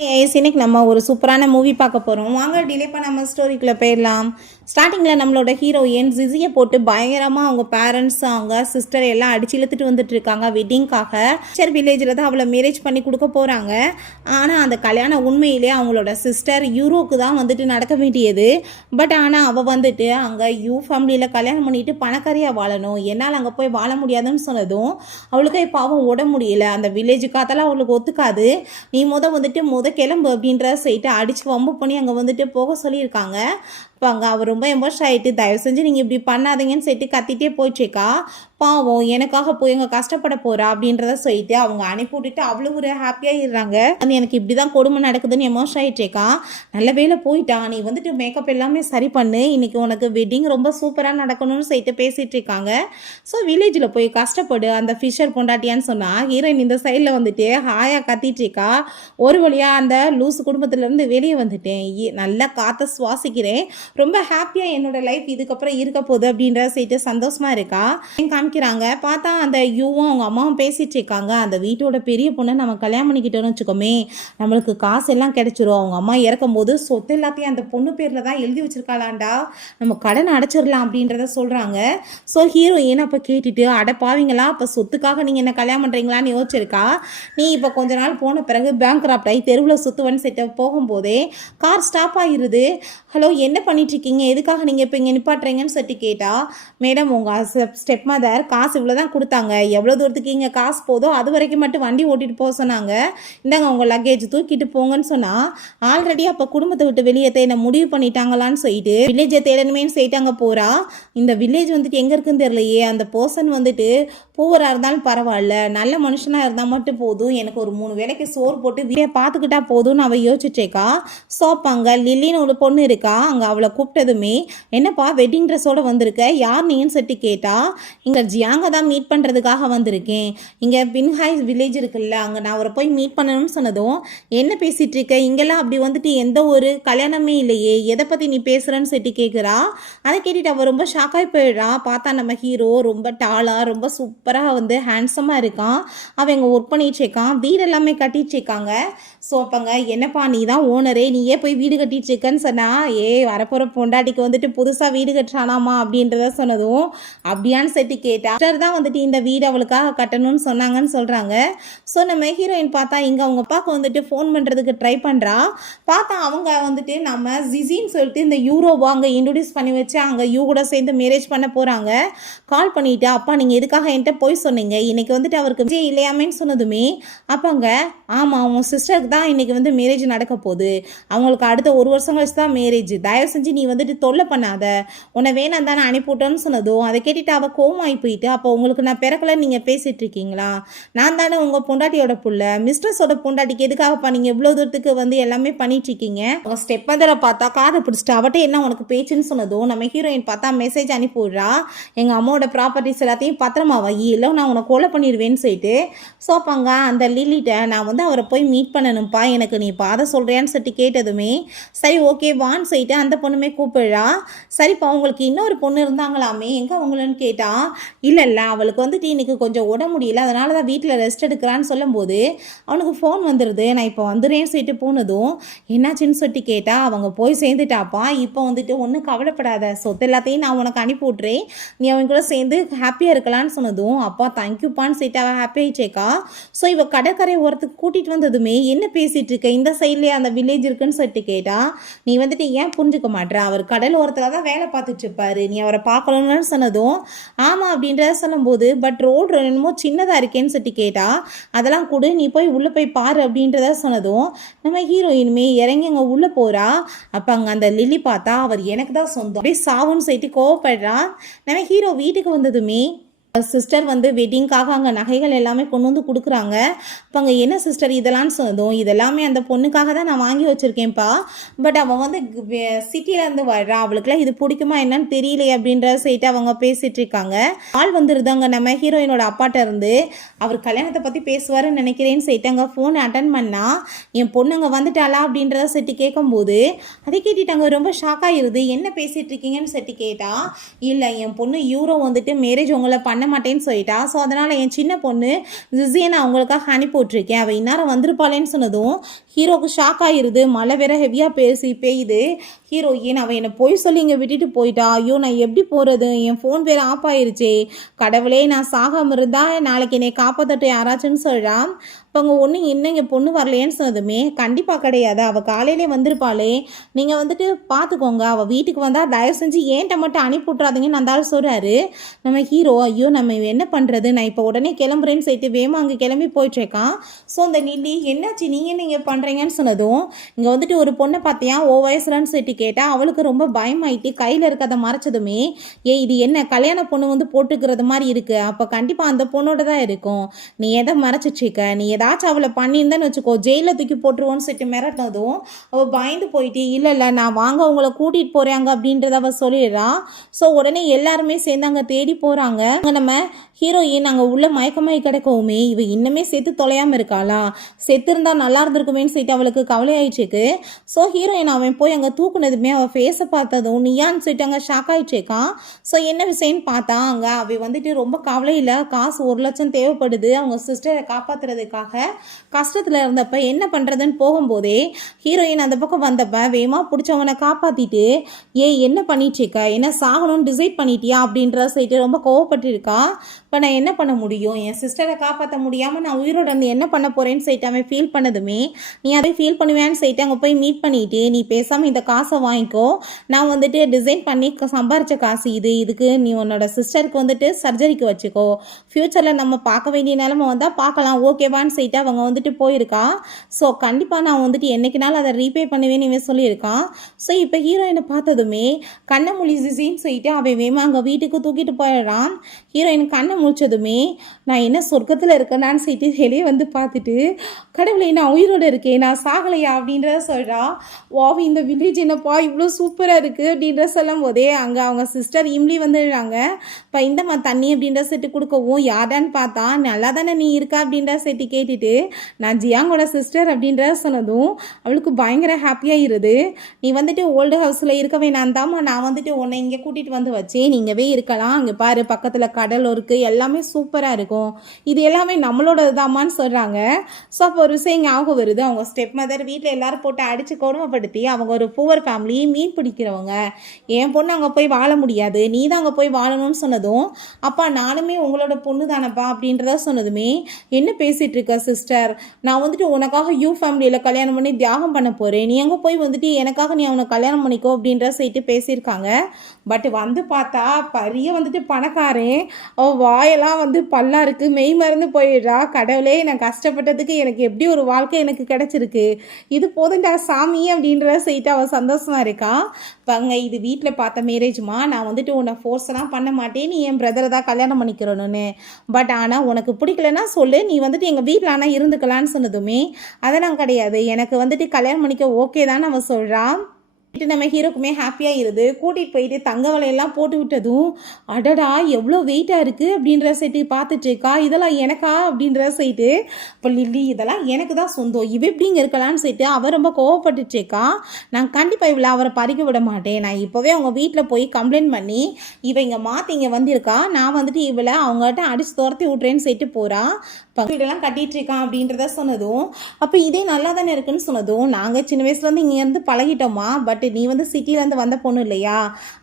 இன்னைக்கு நம்ம ஒரு சூப்பரான மூவி பார்க்க போகிறோம். வாங்க டிலே பண்ணாமல் ஸ்டோரிக்குள்ளே போயிடலாம். ஸ்டார்டிங்கில் நம்மளோட ஹீரோயின் ஜிஸியை போட்டு பயங்கரமாக அவங்க பேரண்ட்ஸ் அவங்க சிஸ்டர் எல்லாம் அடிச்சு இழுத்துட்டு வந்துட்டு இருக்காங்க வெட்டிங்காக. சிஸ்டர் வில்லேஜில் தான் அவளை மேரேஜ் பண்ணி கொடுக்க போகிறாங்க. ஆனால் அந்த கல்யாணம் உண்மையிலே அவங்களோட சிஸ்டர் யூரோக்கு தான் வந்துட்டு நடக்க வேண்டியது. பட் ஆனால் அவள் வந்துட்டு அங்கே ஃபேமிலியில் கல்யாணம் பண்ணிட்டு பணக்காரியாக வாழணும், என்னால் அங்கே போய் வாழ முடியாதுன்னு சொன்னதும் அவளுக்கு பாவம் ஓட முடியல. அந்த வில்லேஜ் காத்தெல்லாம் அவளுக்கு ஒத்துக்காது. நீ வந்துட்டு கிளம்பு அப்படின்ற சைட்டு அடித்து வம்பு பண்ணி அங்கே வந்துட்டு போக சொல்லியிருக்காங்க. இப்போ அங்கே அவர் ரொம்ப எமோஷன் ஆகிட்டு தயவு செஞ்சு நீங்கள் இப்படி பண்ணாதீங்கன்னு சொல்லிட்டு கத்திட்டே போயிட்டுருக்கா. பாவம் எனக்காக போய் எங்க கஷ்டப்பட போகிறா அப்படின்றத சொல்லிட்டு அவங்க அனுப்பி விட்டுட்டு அவ்வளோ ஒரு ஹாப்பியாகிடுறாங்க. அது எனக்கு இப்படி தான் கொடுமை நடக்குதுன்னு எமோஷன் ஆகிட்டேக்கா. நல்ல வேலை போயிட்டா, நீ வந்துட்டு மேக்கப் எல்லாமே சரி பண்ணு, இன்னைக்கு உனக்கு வெட்டிங் ரொம்ப சூப்பராக நடக்கணும்னு சொல்லிட்டு பேசிகிட்டு இருக்காங்க. ஸோ வில்லேஜில் போய் கஷ்டப்படு அந்த ஃபிஷர் பொண்டாட்டியான்னு சொன்னால் ஹீரோயின் இந்த சைடில் வந்துட்டு ஹாயாக கத்திட்டு இருக்கா. ஒரு வழியாக அந்த லூஸ் குடும்பத்துலேருந்து வெளியே வந்துட்டேன், நல்லா காற்றை சுவாசிக்கிறேன், ரொம்ப ஹாப்பியாக என்னோட லைஃப் இதுக்கப்புறம் இருக்க போகுது அப்படின்ற சைட்டு சந்தோஷமாக இருக்கா காமிக்கிறாங்க. பார்த்தா அந்த யூவும் அவங்க அம்மாவும் பேசிட்டு இருக்காங்க. அந்த வீட்டோட பெரிய பொண்ணை நம்ம கல்யாணம் பண்ணிக்கிட்டோன்னு வச்சுக்கோமே, நம்மளுக்கு காசு எல்லாம் கிடைச்சிரும். அவங்க அம்மா இறக்கும் போது சொத்து எல்லாத்தையும் அந்த பொண்ணு பேரில் தான் எழுதி வச்சிருக்காளாண்டா, நம்ம கடன் அடைச்சிடலாம் அப்படின்றத சொல்கிறாங்க. ஸோ ஹீரோயின் அப்போ கேட்டுட்டு அடைப்பாவீங்களா, அப்போ சொத்துக்காக நீங்கள் என்ன கல்யாணம் பண்ணுறீங்களான்னு யோசிச்சிருக்கா. நீ இப்போ கொஞ்ச நாள் போன பிறகு பேங்க் ராப்ட் ஆகி தெருவில் சுற்றுவன்னு செட்ட போகும்போதே கார் ஸ்டாப் ஆகிருது. ஹலோ என்ன பண்ணிட்டுருக்கீங்க, எதுக்காக நீங்கள் இப்போ இங்கே நிப்பாட்டுறீங்கன்னு சொல்லிட்டு கேட்டா, மேடம் உங்கள் ஸ்டெப் மதர் காசு இவ்வளோ தான் கொடுத்தாங்க, எவ்வளோ தூரத்துக்கு இங்கே காசு போதோ அது வரைக்கும் மட்டும் வண்டி ஓட்டிகிட்டு போக சொன்னாங்க, இந்தாங்க உங்கள் லக்கேஜ் தூக்கிட்டு போங்கன்னு சொன்னால், ஆல்ரெடி அப்போ குடும்பத்தை விட்டு வெளியே தேட முடிவு பண்ணிட்டாங்களான்னு சொல்லிட்டு வில்லேஜை தேடணுமேனு சொல்லிட்டு அங்கே போகிறா. இந்த வில்லேஜ் வந்துட்டு எங்கே இருக்குன்னு தெரியலையே, அந்த பர்சன் வந்துட்டு பூவராக இருந்தாலும் பரவாயில்ல, நல்ல மனுஷனாக இருந்தால் மட்டும் போதும், எனக்கு ஒரு 3 வேளைக்கு சோறு போட்டு வீட்டை பார்த்துக்கிட்டா போதும்னு அவள் யோசிச்சேக்கா. ஸோ அங்கே லில்லின்னு ஒரு பொண்ணு இருக்கா. அங்கே அவளை கூப்பிட்டதுமே என்னப்பா வெட்டிங் ட்ரெஸ்ஸோடு வந்திருக்க, யார் நீன்னு சொல்லிட்டு கேட்டா, இங்கே ஜியாங்க தான் மீட் பண்ணுறதுக்காக வந்திருக்கேன், இங்கே பின்ஹாய் வில்லேஜ் இருக்குல்ல, அங்கே நான் அவரை போய் மீட் பண்ணணும்னு சொன்னதும், என்ன பேசிகிட்டு இருக்க, இங்கெல்லாம் அப்படி வந்துட்டு எந்த ஒரு கல்யாணமே இல்லையே, எதை பற்றி நீ பேசுகிறேன்னு சொல்லிட்டு கேட்குறா. அதை கேட்டுட்டு அவள் ரொம்ப ஷாக்காகி போயிடுறா. பார்த்தா நம்ம ஹீரோ ரொம்ப டாலாக ரொம்ப சூப்பராக வந்து ஹேண்ட்ஸமாக இருக்கான். அவன் இங்கே ஒர்க் பண்ணிட்டு இருக்கான், வீடு எல்லாமே கட்டிட்டு இருக்காங்க. ஸோ அப்போங்க என்னப்பா நீ தான் ஓனரே, நீயே போய் வீடு கட்டிட்டு இருக்கன்னு சொன்னா, வரப்போகிற பொண்டாட்டிக்கு வந்துட்டு புதுசாக வீடு கட்டுறானாமா அப்படின்றத சொன்னதும், அப்படியான்னு சொல்லிட்டு கேட்டா, சிஸ்டர் தான் வந்துட்டு இந்த வீடு அவளுக்காக கட்டணும்னு சொன்னாங்கன்னு சொல்கிறாங்க. ஸோ நம்ம ஹீரோயின் பார்த்தா இங்கே அவங்க அப்பாவுக்கு வந்துட்டு ஃபோன் பண்ணுறதுக்கு ட்ரை பண்ணுறா. பார்த்தா அவங்க வந்துட்டு நம்ம ஜிசின்னு சொல்லிட்டு இந்த யூரோவை அங்கே இன்ட்ரடியூஸ் பண்ணி வச்சு அங்கே யூ கூட சேர்ந்து மேரேஜ் பண்ண போகிறாங்க. கால் பண்ணிவிட்டு, அப்பா நீங்கள் எதுக்காக என்கிட்ட போய் சொன்னீங்க, இன்றைக்கி வந்துட்டு அவருக்கு விஜய் இல்லையாமேன்னு சொன்னதுமே, அப்பாங்க ஆமாம் உன் சிஸ்டருக்கு தான் இன்றைக்கி வந்து மேரேஜ் நடக்க போகுது, அவங்களுக்கு அடுத்த 1 வருஷம் கழிச்சு தான் மேரேஜ், தயவு செஞ்சு நீ வந்துட்டு தொல்லை பண்ணாத, உன்னை வேணாம் தானே அனுப்பிவிட்டோன்னு சொன்னதும் அதை கேட்டுட்டு அவள் கோவமாகி போயிட்டு, அப்போ உங்களுக்கு நான் பிறக்கலன்னு நீங்கள் பேசிகிட்டு இருக்கீங்களா, நான் தானே உங்கள் பொண்டாட்டியோட புள்ள, மிஸ்ட்ரஸோட பொண்டாட்டிக்கு எதுக்காகப்பா நீங்கள் இவ்வளோ தூரத்துக்கு வந்து எல்லாமே பண்ணிட்டு இருக்கீங்க. அவங்க ஸ்டெப் மதரை பார்த்தா காதை பிடிச்சிட்டு அவட்ட என்ன உனக்கு பேச்சுன்னு சொன்னதும் நம்ம ஹீரோயின் பார்த்தா மெசேஜ் அனுப்பி விட்றா, எங்கள் அம்மாவோட ப்ராப்பர்ட்டிஸ் எல்லாத்தையும் பத்திரமா வை, இல்லை நான் உனக்கு கொலை பண்ணிடுவேன்னு சொல்லிட்டு. ஸோ அப்பாங்க அந்த லில்லிட்ட நான் வந்து அவரை போய் மீட் பண்ணணும்ப்பா, எனக்கு நீ பாதை சொல்கிறியான்னு சொல்லிட்டு கேட்டதுமே, சரி ஓகே வான்னு சொல்லிட்டு அந்த பொண்ணுமே கூப்பிடுறா. சரிப்பா உங்களுக்கு இன்னொரு பொண்ணு இருந்தாங்களாமே எங்கே அவங்களன்னு கேட்டா, இல்லை அவளுக்கு வந்துட்டு இன்னைக்கு கொஞ்சம் உட முடியல, அதனால தான் வீட்டில் ரெஸ்ட் எடுக்கிறான்னு சொல்லும்போது அவனுக்கு ஃபோன் வந்துடுது, நான் இப்போ வந்துடுறேன்னு சொல்லிட்டு போனதும் என்னாச்சுன்னு சொல்லிட்டு கேட்டா, அவங்க போய் சேர்ந்துட்டாப்பா, இப்போ வந்துட்டு ஒன்றும் கவலைப்படாத, சொத்து எல்லாத்தையும் நான் உனக்கு அனுப்பி விட்றேன், நீ அவங்க கூட சேர்ந்து ஹாப்பியாக இருக்கலான்னு சொன்னதும், அப்பா தேங்க்யூப்பான்னு சொல்லிட்டு அவள் ஹாப்பி ஆகிட்டேக்கா. ஸோ இவள் கடற்கரை ஓரத்துக்கு கூட்டிகிட்டு வந்ததுமே, என்ன பேசிகிட்டு இருக்க, இந்த சைட்லேயே அந்த வில்லேஜ் இருக்குன்னு சொல்லிட்டு கேட்டா, நீ வந்துட்டு ஏன் புரிஞ்சுக்க மாட்டேற, அவர் கடல் ஓரத்தில் தான் வேலை பார்த்துட்டு இருப்பாரு, நீ அவரை பார்க்கணும்னு சொன்னதும், ஆமாம் அப்படின்றத சொல்லும்போது, பட் ரோடு என்னமோ சின்னதாக இருக்கேன்னு சொல்லிட்டு கேட்டா, அதெல்லாம் கூட நீ போய் உள்ளே போய் பாரு அப்படின்றத சொன்னதும் நம்ம ஹீரோயினுமே இறங்கி அங்கே உள்ளே போகிறா. அப்போ அங்கே அந்த லில்லி பார்த்தா அவர் எனக்கு தான் சொந்தம் அப்படியே சாவுன்னு சொல்லிட்டு கோவப்படுறா. நம்ம ஹீரோ வீட்டுக்கு வந்ததுமே சிஸ்டர் வந்து வெட்டிங்காக அங்கே நகைகள் எல்லாமே கொண்டு வந்து கொடுக்குறாங்க. இப்போ அங்கே என்ன சிஸ்டர் இதெல்லாம் சொன்னதும், இதெல்லாமே அந்த பொண்ணுக்காக தான் நான் வாங்கி வச்சுருக்கேன்ப்பா, பட் அவன் வந்து சிட்டியிலேருந்து வர்றா, அவளுக்குலாம் இது பிடிக்குமா என்னன்னு தெரியலையே அப்படின்ற சைட்டு அவங்க பேசிகிட்டு இருக்காங்க. ஆள் வந்துருது அங்கே நம்ம ஹீரோயினோட அப்பாட்ட இருந்து, அவர் கல்யாணத்தை பற்றி பேசுவாருன்னு நினைக்கிறேன்னு சொல்லிட்டு அங்கே ஃபோன் அட்டன் பண்ணால், என் பொண்ணுங்க வந்துட்டாளா அப்படின்றத செட்டு கேட்கும்போது அதை கேட்டுட்டாங்க ரொம்ப ஷாக் ஆகிருது. என்ன பேசிகிட்டு இருக்கீங்கன்னு செட்டு கேட்டால், இல்லை என் பொண்ணு யூரோ வந்துட்டு மேரேஜ் உங்களை பண்ண மாட்டேன்னு சொல்லிட்டா. ஸோ அதனால் என் சின்ன பொண்ணு ஜிஸியை நான் அவங்களுக்காக அனுப்பி விட்ருக்கேன், அவள் இந்நேரம் வந்திருப்பாளேன்னு சொன்னதும் ஹீரோவுக்கு ஷாக் ஆகிருது. மழை வேற ஹெவியாக பெய்யுது. ஹீரோயின் அவள் என்னை போய் சொல்லி இங்கே விட்டுட்டு போயிட்டா. ஐயோ நான் எப்படி போகிறது, என் ஃபோன் வேறு ஆஃப் ஆயிருச்சே, கடவுளே நான் சாகாமல் இருந்தால் நாளைக்கு என்னை காப்பாற்றட்டும் யாராச்சுன்னு சொல்கிறான். இப்போ அவங்க ஒன்று இன்னும் இங்கே பொண்ணு வரலையேன்னு சொன்னதுமே கண்டிப்பாக கிடையாது, அவள் காலையிலே வந்திருப்பாளே, நீங்கள் வந்துட்டு பார்த்துக்கோங்க, அவள் வீட்டுக்கு வந்தால் தயவு செஞ்சு ஏன்ட்ட மட்டும் அனுப்பி விட்றாதீங்கன்னு அந்த ஆள் சொல்கிறாரு. நம்ம ஹீரோ ஐயோ நம்ம என்ன பண்ணுறது, நான் இப்போ உடனே கிளம்புறேன்னு சொல்லிட்டு வேமா அங்கே கிளம்பி போயிட்டுருக்கான். ஸோ அந்த நில்லி என்னாச்சு நீங்கள் நீங்கள் பண்ணுறீங்கன்னு சொன்னதும் இங்கே வந்துட்டு ஒரு பொண்ணை பார்த்தியா ஓ வயசுலன்னு சொல்லிட்டு கேட்டால் அவளுக்கு ரொம்ப பயமாயிட்டு கையில் இருக்கிறத மறைச்சதுமே இது என்ன கல்யாண பொண்ணு வந்து போட்டுக்கிறது மாதிரி இருக்குது, அப்போ கண்டிப்பாக அந்த பொண்ணோட தான் இருக்கும், நீ எதை மறைச்சிட்ருக்க, நீ ஏதாச்சும் அவளை பண்ணியிருந்தேன்னு வச்சுக்கோ ஜெயிலில் தூக்கி போட்டுருவோன்னு சொல்லிட்டு மிரட்டினதும் அவள் பயந்து போயிட்டு இல்லை நான் வாங்க உங்களை கூட்டிகிட்டு போகிறாங்க அப்படின்றத அவள் சொல்லிடுறா. ஸோ உடனே எல்லாருமே சேர்ந்து அங்கே தேடி போகிறாங்க. நம்ம ஹீரோயின் அங்கே உள்ள மயக்கமாய் கிடக்கவுமே இவ இன்னுமே செத்து தொலையாமல் இருக்காளா, செத்து இருந்தால் நல்லா இருந்திருக்குமேன்னு சொல்லிட்டு அவளுக்கு கவலை ஆயிடுச்சுக்கு. ஸோ ஹீரோயின் அவன் போய் அங்கே தூக்குனதுமே அவள் ஃபேஸை பார்த்ததும் நீயான்னு சொல்லிட்டு அங்கே ஷாக் ஆகிடுச்சேக்கான். ஸோ என்ன விஷயம்னு பார்த்தா அங்கே அவள் வந்துட்டு ரொம்ப கவலையில் காசு 1 லட்சம் தேவைப்படுது அவங்க சிஸ்டரை காப்பாற்றுறதுக்காக கஷ்டத்தில் இருந்தப்ப என்ன பண்ணுறதுன்னு போகும்போதே ஹீரோயின் அந்த பக்கம் வந்தப்ப வேகமாக பிடிச்சவனை காப்பாற்றிட்டு என்ன பண்ணிட்டுருக்கா, என்ன சாகணும்னு டிசைட் பண்ணிட்டியா அப்படின்ற சொல்லிட்டு ரொம்ப கோவப்பட்டிருக்கா. இப்போ நான் என்ன பண்ண முடியும், என் சிஸ்டரை காப்பாற்ற முடியாமல் நான் உயிரோட வந்து என்ன பண்ண போகிறேன்னு சொல்லிட்டு அவன் ஃபீல் பண்ணதுமே நீ அதை ஃபீல் பண்ணுவேன்னு சொல்லிட்டு அங்கே போய் மீட் பண்ணிவிட்டு நீ பேசாமல் இந்த காசை வாங்கிக்கோ, நான் வந்துட்டு டிசைன் பண்ணி சம்பாரித்த காசு இதுக்கு நீ உன்னோட சிஸ்டருக்கு வந்துட்டு சர்ஜரிக்கு வச்சுக்கோ, ஃப்யூச்சரில் நம்ம பார்க்க வேண்டிய நிலைமை வந்தால் பார்க்கலாம் ஓகேவான்னு சொல்லிட்டு அவங்க வந்துட்டு போயிருக்கா. ஸோ கண்டிப்பாக நான் வந்துட்டு என்றைக்குனாலும் அதை ரீபே பண்ணுவேன்னு இவன் சொல்லியிருக்கான். ஸோ இப்போ ஹீரோயினை பார்த்ததுமே கண்ணை முழி ஜிசின்னு சொல்லிட்டு அவன் வேமா அங்கே வீட்டுக்கு தூக்கிட்டு போயிடுறான். ஹீரோயின் கண்ணை முழிச்சதுமே நான் என்ன சொர்க்கத்தில் இருக்கேனான்னு சொல்லிட்டு வெளியே வந்து பார்த்துட்டு கடவுளை நான் உயிரோடு இருக்கேன் நான் சாகலையா அப்படின்றத சொல்கிறா. வாவ் இந்த வில்லேஜ் என்னப்பா இவ்வளோ சூப்பராக இருக்குது அப்படின்ற சொல்லும் போதே அங்கே அவங்க சிஸ்டர் இம்லி வந்துடுறாங்க. இப்போ இந்தம்மா தண்ணி அப்படின்ற செட்டு கொடுக்கவும் யாரான்னு பார்த்தா நல்லா தானே நீ இருக்கா அப்படின்ற செட்டு கேட்டுட்டு நான் ஜியாங்கோட சிஸ்டர் அப்படின்ற சொன்னதும் அவளுக்கு பயங்கர ஹாப்பியாகிருது. நீ வந்துட்டு ஓல்டு ஹவுஸில் இருக்க வேணாந்தாம்மா, நான் வந்துட்டு உன்னை இங்கே கூட்டிகிட்டு வந்து வச்சேன், நீங்கவே இருக்கலாம், அங்கே பாரு பக்கத்தில் கடல் இருக்குது எல்லாமே சூப்பராக இருக்கும், இது எல்லாமே நம்மளோட தாமான்னு சொல்கிறாங்க. ஸோ அப்போ ஒரு விஷயம் ஞாபகம் வருது, அவங்க ஸ்டெப் மதர் வீட்டில் எல்லாரும் போட்டு அடித்து கொடுமைப்படுத்தி அவங்க ஒரு புவர் ஃபேமிலி மீன் பிடிக்கிறவங்க, என் பொண்ணு அங்கே போய் வாழ முடியாது நீ தான் அங்கே போய் வாழணும்னு சொன்னதும் அப்பா நானுமே உங்களோட பொண்ணு தானப்பா அப்படின்றத சொன்னதுமே என்ன பேசிகிட்டு இருக்க சிஸ்டர், நான் வந்துட்டு உனக்காக ஃபேமிலியில் கல்யாணம் பண்ணி தியாகம் பண்ண போகிறேன், நீ அங்கே போய் வந்துட்டு எனக்காக நீ அவனை கல்யாணம் பண்ணிக்கோ அப்படின்ற சொல்லிட்டு பேசியிருக்காங்க. பட் வந்து பார்த்தா பரிய வந்துட்டு பணக்காரன், அவள் வாயெல்லாம் வந்து பல்லா இருக்குது, மெய் மறந்து போயிடுறா. கடவுளே நான் கஷ்டப்பட்டதுக்கு எனக்கு எப்படி ஒரு வாழ்க்கை எனக்கு கிடச்சிருக்கு, இது போதுண்டா சாமி அப்படின்ற சொல்லிட்டு அவள் சந்தோஷமாக இருக்கா. பாங்க இது வீட்டில் பார்த்த மேரேஜ்மா, நான் வந்துட்டு உன்னை ஃபோர்ஸ்லாம் பண்ண மாட்டேன், நீ என் பிரதரை தான் கல்யாணம் பண்ணிக்கிறணுன்னு, பட் ஆனால் உனக்கு பிடிக்கலன்னா சொல்லு, நீ வந்துட்டு எங்கள் வீட்டில் ஆனால் இருந்துக்கலான்னு சொன்னதுமே அதெல்லாம் கிடையாது, எனக்கு வந்துட்டு கல்யாணம் பண்ணிக்க ஓகே தான் அவன் சொல்கிறான். நம்ம ஹீரோக்குமே ஹாப்பியாக இருது. கூட்டிகிட்டு போயிட்டு தங்க வலையெல்லாம் போட்டு விட்டதும் அடடா எவ்வளோ வெயிட்டாக இருக்குது அப்படின்ற சைட்டு பார்த்துட்ருக்கா, இதெல்லாம் எனக்கா அப்படின்ற சைட்டு. இப்போ லில்லி இதெல்லாம் எனக்கு தான் சொந்தம், இவ எப்படிங்க இருக்கலான்னு சொல்லிட்டு அவர் ரொம்ப கோவப்பட்டுட்ருக்கா. நான் கண்டிப்பாக இவளை அவரை பறிக்க விட மாட்டேன், நான் இப்போவே அவங்க வீட்டில் போய் கம்ப்ளைண்ட் பண்ணி இவ இங்கே மாற்றி இங்கே வந்திருக்கா, நான் வந்துட்டு இவளை அவங்ககிட்ட அடித்து துரத்தி விட்றேன்னு சொல்லிட்டு போகிறா. வீடெல்லாம் கட்டிகிட்டு இருக்கான் அப்படின்றத சொன்னதும் அப்போ இதே நல்லா தானே இருக்குன்னு சொன்னதும் நாங்கள் சின்ன வயசுலேருந்து இங்கேருந்து பழகிட்டோமா, பட் நீ வந்து சிட்டிலேருந்து வந்த பொண்ணு இல்லையா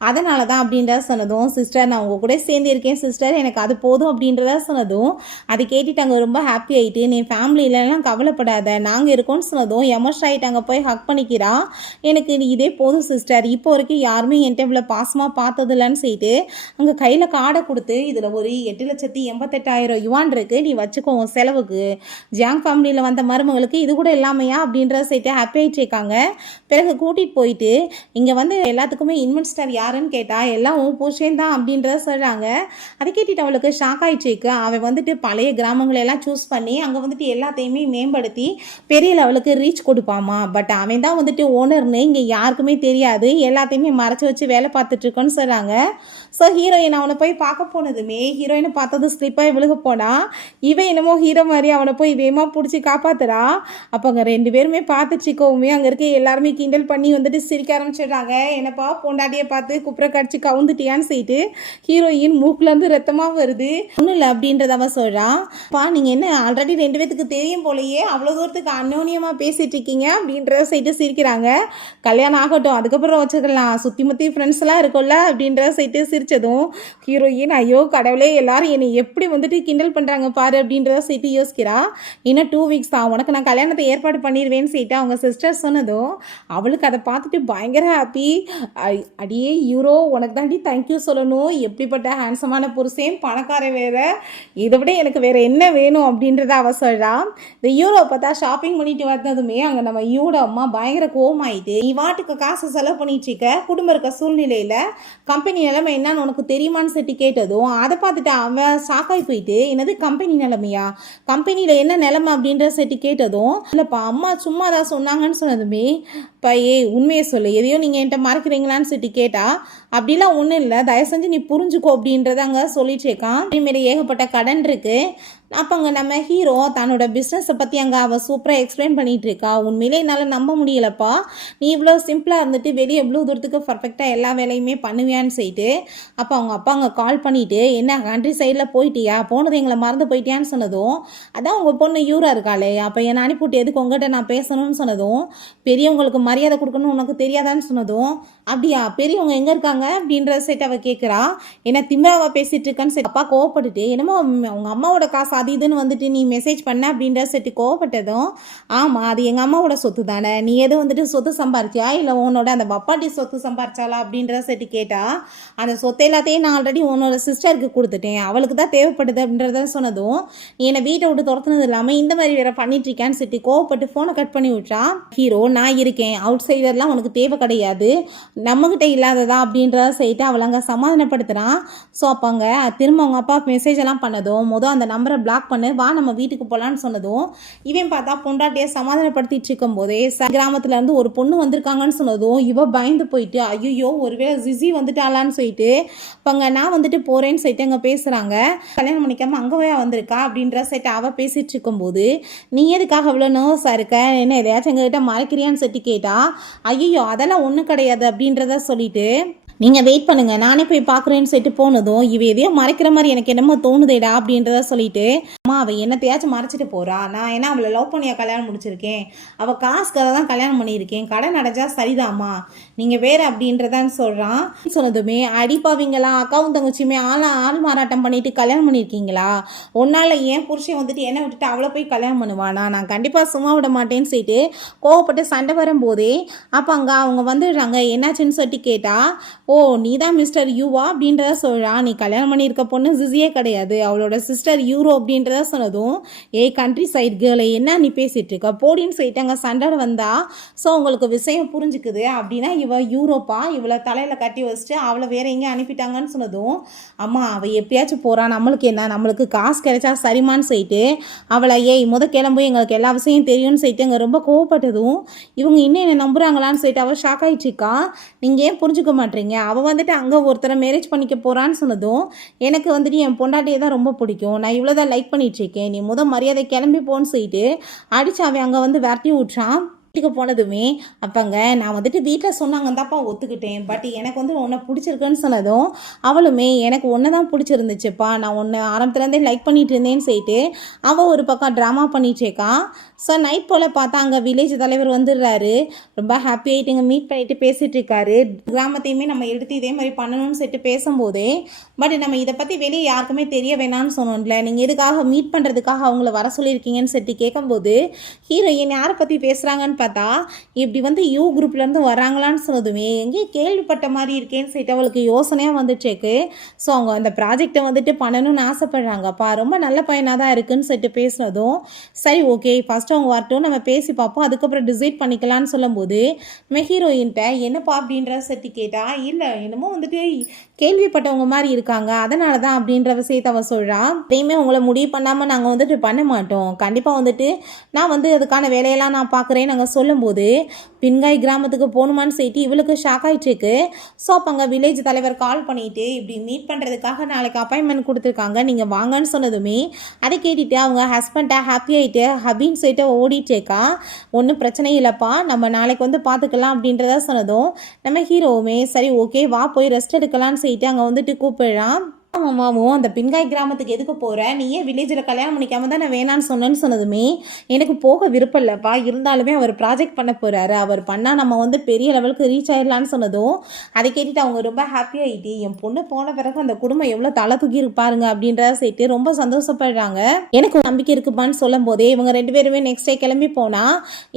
அதனால தான் அப்படின்றத சொன்னதும் சிஸ்டர் நான் உங்கள் கூட சேர்ந்து இருக்கேன் சிஸ்டர் எனக்கு அது போதும் அப்படின்றத சொன்னதும் அதை கேட்டுட்டு அங்கே ரொம்ப ஹாப்பி ஆகிட்டு நீ ஃபேமிலியிலலாம் கவலைப்படாத நாங்கள் இருக்கோன்னு சொன்னதும் எமோஷன் ஆகிட்டு அங்கே போய் ஹக் பண்ணிக்கிறா. எனக்கு இதே போதும் சிஸ்டர், இப்போ வரைக்கும் யாருமே என்கிட்ட இவ்வளோ பாசமாக பார்த்ததில்லன்னு சொல்லிட்டு அங்கே கையில் கார்டை கொடுத்து இதில் ஒரு 8,88,000 யுவான் இருக்குது, நீ வச்சுக்கோ செலவுக்கு, ஜாங் ஃபேமிலியில் வந்த மருமகளுக்கு இது கூட இல்லாமையா அப்படின்றத சேர்த்து ஹாப்பி ஆகிட்டு இருக்காங்க. பிறகு கூட்டிகிட்டு போயிட்டு இங்கே வந்து எல்லாத்துக்குமே இன்வெஸ்டர் யாருன்னு கேட்டால் எல்லாம் உன் பூஷன் தான் அப்படின்றத சொல்கிறாங்க. அதை கேட்டுட்டு அவளுக்கு ஷாக் ஆகிடுச்சிருக்கு. அவன் வந்துட்டு பழைய கிராமங்களெல்லாம் சூஸ் பண்ணி அங்கே வந்துட்டு எல்லாத்தையுமே மேம்படுத்தி பெரிய லெவலுக்கு ரீச் கொடுப்பாமா, பட் அவன் தான் வந்துட்டு ஓனர்னு இங்கே யாருக்குமே தெரியாது, எல்லாத்தையுமே மறைச்சி வச்சு வேலை பார்த்துட்ருக்கோன்னு சொல்கிறாங்க. ஸோ ஹீரோயின் அவனை போய் பார்க்க போனதுமே ஹீரோயினை பார்த்தது ஸ்லிப்பாக விழுக போனா, இவன் என்னமோ ஹீரோ மாதிரி அவனை போய் வேகமாக பிடிச்சி காப்பாத்துறா. அப்போ அங்கே 2 பேருமே பார்த்துச்சிக்கோவுமே அங்கே இருக்க எல்லாருமே கிண்டல் பண்ணி வந்துட்டு சிரிக்க ஆரம்பிச்சிடுறாங்க. என்னப்பா பொண்டாட்டியை பார்த்து குப்புற கடிச்சு கவுந்துட்டியான்னு சொல்லிட்டு ஹீரோயின் மூக்குலேருந்து ரத்தமாக வருது. ஒன்றும் இல்லை அப்படின்றத அவன் சொல்கிறான். பா நீங்கள் என்ன ஆல்ரெடி 2 பேத்துக்கு தெரியும் போலையே, அவ்வளோ தூரத்துக்கு அன்னோனியமாக பேசிகிட்டு இருக்கீங்க அப்படின்றத சொல்லிட்டு சிரிக்கிறாங்க. கல்யாணம் ஆகட்டும் அதுக்கப்புறம் வச்சுக்கலாம், சுற்றி முற்றி ஃப்ரெண்ட்ஸ்லாம் இருக்கும்ல அப்படின்றத சொல்லிட்டு சிரித்ததும் ஹீரோயின் ஐயோ கடவுளே எல்லாரும் என்னை எப்படி வந்துட்டு கிண்டல் பண்ணுறாங்க பாரு அப்படின்றத சொல்லிட்டு யோசிக்கிறா. இன்னும் 2 வீக்ஸ் தான் உனக்கு நான் கல்யாணத்தை ஏற்பாடு பண்ணிடுவேன்னு சொல்லிட்டு அவங்க சிஸ்டர் சொன்னதும் அவளுக்கு அதை பார்த்துட்டு பயங்கர ஹாப்பி. அடியே யூரோ உனக்கு தாண்டி தேங்க்யூ சொல்லணும், எப்படிப்பட்ட ஹேண்ட்ஸமான புருஷன், பணக்காரன் வேற, இதை விட எனக்கு வேற என்ன வேணும் அப்படின்றத அவ சொல்றா. இந்த யூரோ பார்த்தா ஷாப்பிங் பண்ணிட்டு வந்ததுமே அங்கே நம்ம யூரோ அம்மா பயங்கர கோவமாயிட்டு, நீ வாட்டுக்கு காசு செலவு பண்ணிட்டு இருக்க, குடும்பம் இருக்க சூழ்நிலையில் கம்பெனி நிலைமை என்னன்னு உனக்கு தெரியுமான்னு சொல்லி கேட்டதும் அதை பார்த்துட்டு அவன் ஷாக்காகி போயிட்டு, என்னது கம்பெனி நிலைமையா, கம்பெனியில் என்ன நிலைமை அப்படின்ற சொல்லி கேட்டதும் இல்லைப்பா அம்மா சும்மா தான் சொன்னாங்கன்னு சொன்னதுமே பையே உண்மையை சொல்லு, எதையோ நீங்கள் என்கிட்ட மறக்கிறீங்களான்னு சொல்லி கேட்டா அப்படிலாம் ஒன்றும் இல்லை, தயவு செஞ்சு நீ புரிஞ்சுக்கோ அப்படின்றத அங்கே சொல்லிட்டு இருக்கான். இதேமாரி ஏகப்பட்ட கடன் இருக்குது. அப்போ அங்கே நம்ம ஹீரோ தன்னோட பிஸ்னஸை பற்றி அங்கே அவள் சூப்பராக எக்ஸ்பிளைன் பண்ணிகிட்டு இருக்கா. உண்மையிலே என்னால் நம்ப முடியலப்பா, நீ இவ்வளோ சிம்பிளாக இருந்துட்டு வெளியே எவ்வளோ தூரத்துக்கு பர்ஃபெக்டாக எல்லா வேலையுமே பண்ணுவியான்னு சொல்லிட்டு. அப்போ அவங்க அப்பா அங்கே கால் பண்ணிவிட்டு, என்ன கண்ட்ரி சைடில் போயிட்டியா, போனது எங்களை மறந்து போயிட்டியான்னு சொன்னதும், அதான் உங்கள் பொண்ணு யூரா இருக்காளே, அப்போ என்னை அனுப்பிவிட்டு எதுக்கு உங்கள்கிட்ட நான் பேசணும்னு சொன்னதும், பெரியவங்களுக்கு மரியாதை கொடுக்கணும்னு உனக்கு தெரியாதான்னு சொன்னதும், அப்படியா பெரியவங்க எங்கே இருக்காங்க அப்படின்ற செட் அவள் கேட்குறா. என்ன திமிராவா பேசிகிட்டு இருக்கான்னு சரி அப்பா கோவப்பட்டுட்டு, என்னமோ அவங்க அம்மாவோட காசு அது இதுன்னு வந்துட்டு நீ மெசேஜ் பண்ண அப்படின்ற செட்டு கோவப்பட்டதும், ஆமாம் அது எங்கள் அம்மாவோட சொத்து தானே, நீ எதுவும் வந்துட்டு சொத்து சம்பாரிச்சியா இல்லை உன்னோட அந்த பப்பாட்டி சொத்து சம்பாரிச்சாலா அப்படின்ற செட்டு கேட்டா, அந்த சொத்தை எல்லாத்தையும் நான் ஆல்ரெடி உன்னோட சிஸ்டருக்கு கொடுத்துட்டேன், அவளுக்கு தான் தேவைப்படுது அப்படின்றத சொன்னதும், நீ என்னை வீட்டை விட்டு துரத்துனது இல்லாமல் இந்த மாதிரி வேற பண்ணிட்டு இருக்கான்னு செட்டு கோவப்பட்டு ஃபோனை கட் பண்ணி விட்றா. ஹீரோ நான் இருக்கேன், அவுட் சைடர்லாம் உனக்கு தேவை கிடையாது, நம்மகிட்ட இல்லாததா அப்படின்றத செய்யிட்டு அவளை அங்கே சமாதானப்படுத்துகிறான். ஸோ அப்போ அங்கே திரும்ப அவங்க அப்பா மெசேஜ் எல்லாம் பண்ணதும் அந்த நம்பரை பிளாக் பண்ணு, வா நம்ம வீட்டுக்கு போகலான்னு சொன்னதும், இவன் பார்த்தா பொண்டாட்டியை சமாதானப்படுத்திட்டு இருக்கும் போதே கிராமத்துல இருந்து ஒரு பொண்ணு வந்திருக்காங்கன்னு சொன்னதும் இவ பயந்து போயிட்டு, ஐயோ ஒருவேளை ஜிசி வந்துட்டாளான்னு சொல்லிட்டு அங்கே நான் வந்துட்டு போகிறேன்னு சொல்லிட்டு அங்கே பேசுகிறாங்க. கல்யாணம் பண்ணிக்காமல் அங்கே வந்திருக்கா அப்படின்ற சைட்டு அவள் பேசிகிட்டு இருக்கும்போது, நீ எதுக்காக அவ்வளோ நர்வஸாக இருக்க, என்ன எதையாச்சும் எங்ககிட்ட மறைக்கிறியான்னு சொல்லிட்டு கேட்டா, ஐயோ அதெல்லாம் ஒன்றும் கிடையாது அப்படின்றத சொல்லிட்டு, நீங்கள் வெயிட் பண்ணுங்கள் நானே போய் பார்க்குறேன்னு சொல்லிட்டு போனதும், இவ எதையோ மறைக்கிற மாதிரி எனக்கு என்னமோ தோணுதேடா அப்படின்றத சொல்லிட்டு, அம்மா அவள் என்னத்தையாச்சும் மறைச்சிட்டு போகிறா, நான் ஏன்னா அவளை லவ் பண்ணியா கல்யாணம் முடிச்சிருக்கேன், அவள் காசுக்காக தான் கல்யாணம் பண்ணியிருக்கேன், கடன் அடைஞ்சா சரிதாம்மா, நீங்கள் வேறு அப்படின்றதான்னு சொல்கிறான். சொன்னதுமே அடிப்பாவீங்களா, அக்காவும் தங்கச்சியுமே ஆள் மாறாட்டம் பண்ணிட்டு கல்யாணம் பண்ணியிருக்கீங்களா, ஒன்னால் ஏன் புருஷன் வந்துட்டு என்னை விட்டுட்டு அவளை போய் கல்யாணம் பண்ணுவானா, நான் கண்டிப்பாக சும்மா விட மாட்டேன்னு சொல்லிட்டு கோவப்பட்டு சண்டை வரும்போதே அப்போ அங்கே அவங்க வந்துடுறாங்க. என்னாச்சுன்னு சொல்லிட்டு கேட்டா, ஓ நீ தான் மிஸ்டர் யூவா அப்படின்றத சொல்கிறான், நீ கல்யாணம் பண்ணியிருக்க பொண்ணு ஜிசியே கிடையாது, அவளோட சிஸ்டர் யூரோ அப்படின்றத சொன்னதும், ஏய் கண்ட்ரி சைட் கேர்ளை என்ன நீ பேசிகிட்டு இருக்க போடின்னு சொல்லிட்டு அங்கே சண்டை வந்தா. ஸோ உங்களுக்கு விஷயம் புரிஞ்சுக்குது அப்படின்னா இவ யூரோப்பா, இவளை தலையில் கட்டி வச்சுட்டு அவளை வேற எங்கேயும் அனுப்பிட்டாங்கன்னு சொன்னதும், அம்மா அவள் எப்படியாச்சும் போகிறான், நம்மளுக்கு என்ன, நம்மளுக்கு காசு கிடைச்சா சரிமான்னு சொல்லிட்டு அவளை ஏய் கிளம்பு எங்களுக்கு எல்லா விஷயம் தெரியும்னு சொல்லிட்டு அங்கே ரொம்ப கோவப்பட்டதும், இவங்க இன்னும் என்ன நம்புறாங்களான்னு சொல்லிட்டு அவள் ஷாக் ஆகிட்டு இருக்கா. நீங்கள் ஏன் புரிஞ்சுக்க மாட்டீங்க, அவள் வந்துட்டு அங்கே ஒருத்தரை மேரேஜ் பண்ணிக்க போகிறான்னு சொன்னதும், எனக்கு வந்துட்டு என் பொண்டாட்டியை தான் ரொம்ப பிடிக்கும், நான் இவ்வளோ தான் லைக் பண்ணிகிட்ருக்கேன், நீ மரியாதை கிளம்பி போன்னு சொல்லிட்டு அடித்து அவன் அங்கே வந்து விரட்டி விட்றான். வீட்டுக்கு போனதுமே அப்பங்க நான் வந்துட்டு வீட்டில் சொன்னாங்க தான்ப்பா ஒத்துக்கிட்டேன், பட் எனக்கு வந்து உன்னை பிடிச்சிருக்குன்னு சொன்னதும் அவளுமே எனக்கு ஒன்று தான் பிடிச்சிருந்துச்சுப்பா, நான் ஒன்று ஆரம்பத்துலேருந்தே லைக் பண்ணிட்டு இருந்தேன்னு சொல்லிட்டு அவள் ஒரு பக்கம் ட்ராமா பண்ணிகிட்ருக்கான். ஸோ நைட் போல் பார்த்தா அங்கே வில்லேஜ் தலைவர் வந்துடுறாரு, ரொம்ப ஹாப்பி ஆகிட்டு இங்கே மீட் பண்ணிட்டு பேசிகிட்டு இருக்காரு. கிராமத்தையுமே நம்ம எடுத்து இதே மாதிரி பண்ணணும்னு சொல்லிட்டு பேசும்போதே, பட் நம்ம இதை பற்றி வெளியே யாருக்குமே தெரிய வேணாம்னு சொன்னோம்ல, நீங்கள் எதுக்காக மீட் பண்ணுறதுக்காக அவங்கள வர சொல்லியிருக்கீங்கன்னு சொல்லிட்டு கேட்கும்போது, ஹீரோயின் யாரை பற்றி பேசுகிறாங்கன்னு பார்த்தா இப்படி வந்து யூ குரூப்லேருந்து வராங்களான்னு சொன்னதுமே எங்கேயும் கேள்விப்பட்ட மாதிரி இருக்கேன்னு சொல்லிட்டு அவளுக்கு யோசனையாக வந்துட்டேக்கு. ஸோ அவங்க அந்த ப்ராஜெக்டை வந்துட்டு பண்ணணும்னு ஆசைப்படுறாங்கப்பா, ரொம்ப நல்ல பையனாக தான் இருக்குன்னு சொல்லிட்டு பேசுனதும், சரி ஓகே ஃபஸ்ட்டு அவங்க வரட்டும் நம்ம பேசி பார்ப்போம் அதுக்கப்புறம் டிசைட் பண்ணிக்கலான்னு சொல்லும்போது, நம்ம ஹீரோயின்ட்ட என்னப்பா அப்படின்ற சட்டி கேட்டா, இல்லை என்னமோ வந்துட்டு கேள்விப்பட்டவங்க மாதிரி இருக்காங்க அதனால தான் அப்படின்ற விஷயத்தை அவள் சொல்கிறா. அதையுமே உங்களை முடிவு பண்ணாமல் நாங்கள் வந்துட்டு பண்ண மாட்டோம், கண்டிப்பாக வந்துட்டு நான் வந்து அதுக்கான வேலையெல்லாம் நான் பார்க்குறேன்னு நாங்கள் சொல்லும்போது பின்காய் கிராமத்துக்கு போகணுமான்னு சொல்லிட்டு இவளுக்கு ஷாக் ஆகிட்டுருக்கு. ஸோ அப்போ அங்கே வில்லேஜ் தலைவர் கால் பண்ணிவிட்டு இப்படி மீட் பண்ணுறதுக்காக நாளைக்கு அப்பாயின்மெண்ட் கொடுத்துருக்காங்க, நீங்கள் வாங்கன்னு சொன்னதுமே அதை கேட்டுட்டு அவங்க ஹஸ்பண்டை ஹாப்பி ஆகிட்டு ஹபின்னு சொல்லிட்டு ஓடிட்டேக்கா. ஒன்றும் பிரச்சனை இல்லைப்பா, நம்ம நாளைக்கு வந்து பார்த்துக்கலாம் அப்படின்றத சொன்னதும் நம்ம ஹீரோவுமே சரி ஓகே வா போய் ரெஸ்ட் எடுக்கலான்னு சொல்லிட்டு அங்கே வந்துட்டு கூப்பிடுறான். ஆமாம், அந்த பின்காய் கிராமத்துக்கு எதுக்கு போகிற, நீ ஏன் வில்லேஜில் கல்யாணம் பண்ணிக்காம தான் நான் வேணான்னு சொன்னதுமே எனக்கு போக விருப்பம் இல்லைப்பா, இருந்தாலுமே அவர் ப்ராஜெக்ட் பண்ண போகிறாரு, அவர் பண்ணால் நம்ம வந்து பெரிய லெவலுக்கு ரீச் ஆயிடலான்னு சொன்னதும் அதை கேட்டுட்டு அவங்க ரொம்ப ஹாப்பி ஆகிட்டு என் பொண்ணு போன பிறகு அந்த குடும்பம் எவ்வளோ தலை தூக்கி இருப்பாருங்க அப்படின்றத சேர்த்து ரொம்ப சந்தோஷப்படுறாங்க. எனக்கு நம்பிக்கை இருக்குப்பான்னு சொல்லும் போதே இவங்க 2 பேருமே நெக்ஸ்ட் டே கிளம்பி போனால்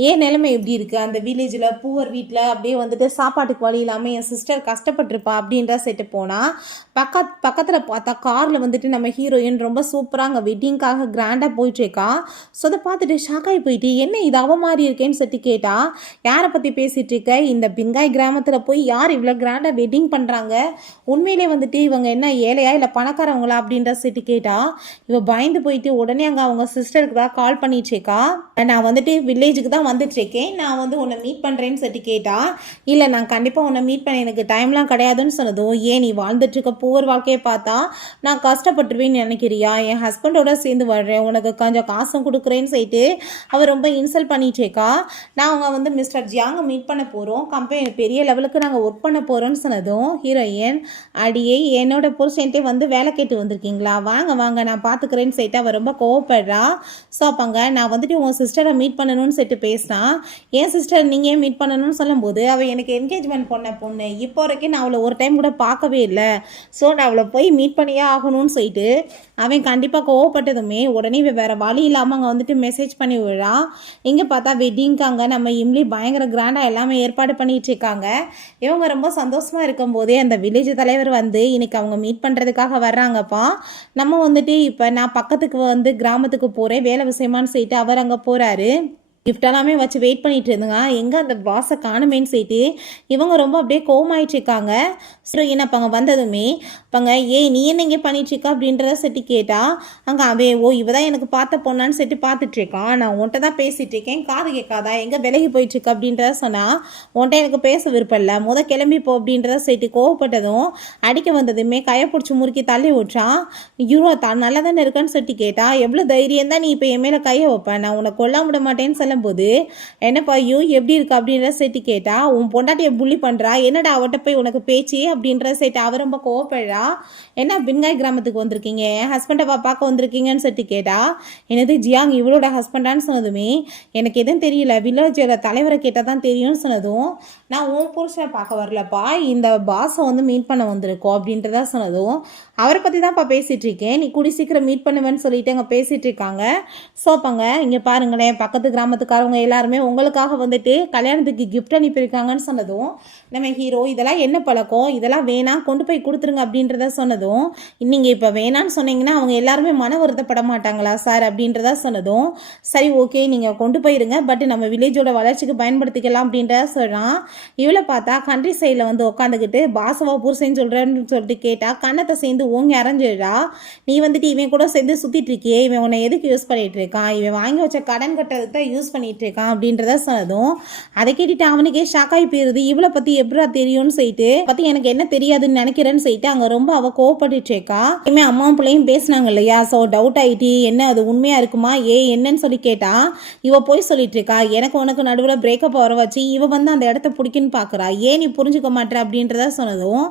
ஏன் நிலைமை எப்படி இருக்குது, அந்த வில்லேஜில் பூவர் வீட்டில் அப்படியே வந்துட்டு சாப்பாட்டுக்கு வழி இல்லாமல் என் சிஸ்டர் கஷ்டப்பட்டிருப்பா அப்படின்ற சேர்த்து போனால் பக்கத்தில் பார்த்தா காரில் வந்துட்டு நம்ம ஹீரோயின் ரொம்ப சூப்பராக அங்கே வெட்டிங்காக கிராண்டாக போயிட்டுருக்கா. ஸோ அதை பார்த்துட்டு ஷாக்காகி போயிட்டு என்ன இது அவ மாதிரி இருக்கேன்னு சொல்லி கேட்டால் யாரை பற்றி பேசிகிட்டு இருக்க, இந்த பின்காய் கிராமத்தில் போய் யார் இவ்வளோ கிராண்டாக வெட்டிங் பண்ணுறாங்க, உண்மையிலே வந்துட்டு இவங்க என்ன ஏழையா இல்லை பணக்காரவங்களா அப்படின்ற சொல்லி கேட்டால் இவ பயந்து போயிட்டு உடனே அங்கே அவங்க சிஸ்டருக்கு தான் கால் பண்ணிட்டுருக்கா. நான் வந்துட்டு வில்லேஜுக்கு தான் வந்துட்டுருக்கேன், நான் வந்து உன்னை மீட் பண்ணுறேன்னு சொல்லி கேட்டா. இல்லை நான் கண்டிப்பாக உன்னை மீட் பண்ண எனக்கு டைம்லாம் கிடையாதுன்னு சொன்னதும் ஏன் நீ வாழ்ந்துட்டுருக்க பூவர் வாழ்க்கையை பார்த்தா நான் கஷ்டப்பட்டுருவேன்னு நினைக்கிறியா, என் ஹஸ்பண்டோட சேர்ந்து வர்றேன், உனக்கு கொஞ்சம் காசும் கொடுக்குறேன்னு சொல்லிட்டு அவர் ரொம்ப இன்சல்ட் பண்ணிட்டேக்கா. நாங்கள் வந்து மிஸ்டர் ஜியாங்க மீட் பண்ண போகிறோம், கம்பெனி பெரிய லெவலுக்கு நாங்கள் ஒர்க் பண்ண போகிறோன்னு சொன்னதும் ஹீரோயின் அடியே என்னோட புருஷன்ட்டே வந்து வேலை கேட்டு வந்திருக்கீங்களா, வாங்க வாங்க நான் பார்த்துக்கிறேன்னு சொல்லிட்டு அவர் ரொம்ப கோவப்படுறா. ஸோ அப்போங்க நான் வந்துட்டு உன் சிஸ்டரை மீட் பண்ணணும்னு சொல்லிட்டு பேசினா என் சிஸ்டர் நீங்கள் ஏன் மீட் பண்ணணும்னு சொல்லும்போது அவள் எனக்கு என்கேஜ்மெண்ட் பண்ண பொண்ணு, இப்போ வரைக்கும் நான் அவளை ஒரு டைம் கூட பார்க்கவே இல்லை, ஸோ நான் அவளை போய் மீட் பண்ணியே ஆகணும்னு சொல்லிட்டு அவன் கண்டிப்பாக கோவப்பட்டதுமே உடனே வேறு வழி இல்லாமல் அங்கே வந்துட்டு மெசேஜ் பண்ணி விடுறா. இங்கே பார்த்தா வெட்டிங்காங்க நம்ம இம்லி பயங்கர கிராண்டாக எல்லாமே ஏற்பாடு பண்ணிட்டு இருக்காங்க. இவங்க ரொம்ப சந்தோஷமாக இருக்கும்போதே அந்த வில்லேஜ் தலைவர் வந்து இன்னைக்கு அவங்க மீட் பண்ணுறதுக்காக வர்றாங்கப்பா, நம்ம வந்துட்டு இப்போ நான் பக்கத்துக்கு வந்து கிராமத்துக்கு போகிறேன் வேலை விஷயமானு சொல்லிட்டு அவர் அங்கே போகிறாரு. கிஃப்ட் எல்லாமே வச்சு வெயிட் பண்ணிட்டு இருந்துங்க, எங்கே அந்த பாஸை காணுமேன்னு சொல்லிட்டு இவங்க ரொம்ப அப்படியே கோவமாயிட்டு இருக்காங்க. ஸோ என்னப்பா அங்கே வந்ததுமே பங்க ஏய் நீ என்ன இங்கே பண்ணிட்டுருக்கா அப்படின்றத செட்டி கேட்டா அங்கே அவே ஓ இவ தான் எனக்கு பார்த்த பொண்ணான்னு செட்டி பார்த்துட்ருக்கான், நான் உன்ட்ட தான் பேசிகிட்டு இருக்கேன் காது கேட்காதா, எங்கே விலகி போயிட்டுருக்க அப்படின்றத சொன்னால் உன்ட்ட எனக்கு பேச விருப்பம் இல்லை, கிளம்பி போ அப்படின்றத செட்டி கோவப்பட்டதும் அடிக்க வந்ததுமே கையை பிடிச்சி முறுக்கி தள்ளி விட்றான். யூரோ தான் நல்லா தானே இருக்கான்னு சொல்லி கேட்டா எவ்வளோ தைரியம் தான் நீ இப்போ என் மேலே கையை வைப்பேன், நான் உன்னை கொல்ல விட மாட்டேன்னு சொல்லும்போது என்னப்பா யூ எப்படி இருக்கு அப்படின்ற செட்டி கேட்டா உன் பொண்டாட்டியை புள்ளி பண்ணுறா, என்னடா அவட்ட போய் உனக்கு பேச்சு அப்படின்ற செட்டி அவர் ரொம்ப கோவப்படுறா. என்ன பின்காய் கிராமத்துக்கு வந்திருக்கீங்க, என் ஹஸ்பண்டை பார்க்க வந்திருக்கீங்கன்னு சொல்லி கேட்டா என்னது ஜியாங் இவளோட ஹஸ்பண்டான்னு சொன்னதுமே எனக்கு எதுவும் தெரியல, வில்லேஜோட தலைவரை கேட்டால் தான் தெரியும்னு சொன்னதும் நான் உன் புருஷனை பார்க்க வரலப்பா, இந்த பாஸை வந்து மீட் பண்ண வந்திருக்கோம் அப்படின்றதா சொன்னதும் அவரை பற்றி தான்ப்பா பேசிகிட்டு இருக்கேன், நீ கூடி சீக்கிரம் மீட் பண்ணுவேன்னு சொல்லிட்டு அங்கே பேசிகிட்டு இருக்காங்க. ஸோ அப்போங்க இங்கே பாருங்களேன் பக்கத்து கிராமத்துக்காரவங்க எல்லாருமே உங்களுக்காக வந்துட்டு கல்யாணத்துக்கு கிஃப்ட் அனுப்பியிருக்காங்கன்னு சொன்னதும் நம்ம ஹீரோ இதெல்லாம் என்ன பழக்கம், இதெல்லாம் வேணாம் கொண்டு போய் கொடுத்துருங்க அப்படின்றத சொன்னதும் நீங்கள் இப்போ வேணான்னு சொன்னீங்கன்னா அவங்க எல்லாருமே மன வருத்தப்பட மாட்டாங்களா சார் அப்படின்றத சொன்னதும் சரி ஓகே நீங்கள் கொண்டு போயிருங்க, பட் நம்ம வில்லேஜோட வளர்ச்சிக்கு பயன்படுத்திக்கலாம் அப்படின்றத சொல்கிறான். இவளை பார்த்தா கண்ட்ரி சைடில் வந்து உட்காந்துக்கிட்டு பாசவா புருஷன்னு சொல்கிறேன்னு சொல்லிட்டு கேட்டால் கண்ணத்தை சேர்ந்து ஓங்கி அரைஞ்சிடுறா. நீ வந்துட்டு இவன் கூட சேர்ந்து சுற்றிட்டு இருக்கியே, இவன் உன்னை எதுக்கு யூஸ் பண்ணிகிட்டு இருக்கான், இவன் வாங்கி வச்ச கடன் கட்டுறதுக்கு தான் யூஸ் பண்ணிகிட்டு இருக்கான் அப்படின்றத சொன்னதும் அதை கேட்டுட்டு அவனுக்கே ஷாக்காகி போயிருது. இவளை பற்றி எப்படா தெரியும்னு சொல்லிட்டு பற்றி எனக்கு என்ன தெரியாதுன்னு நினைக்கிறேன்னு சொல்லிட்டு அங்கே ரொம்ப அவள் கோவப்பட்டுட்டு இருக்கா. இனிமே அம்மாவும் பிள்ளையும் பேசினாங்க இல்லையா, ஸோ டவுட் ஆகிட்டு என்ன அது உண்மையாக இருக்குமா என்னன்னு சொல்லி கேட்டா இவ போய் சொல்லிட்டு இருக்கா, எனக்கு உனக்கு நடுவில் பிரேக்கப் வர வச்சு இவ வந்து அந்த இடத்த பிடிக்குன்னு பார்க்குறா, ஏன் நீ புரிஞ்சுக்க மாட்டேற அப்படின்றத சொன்னதும்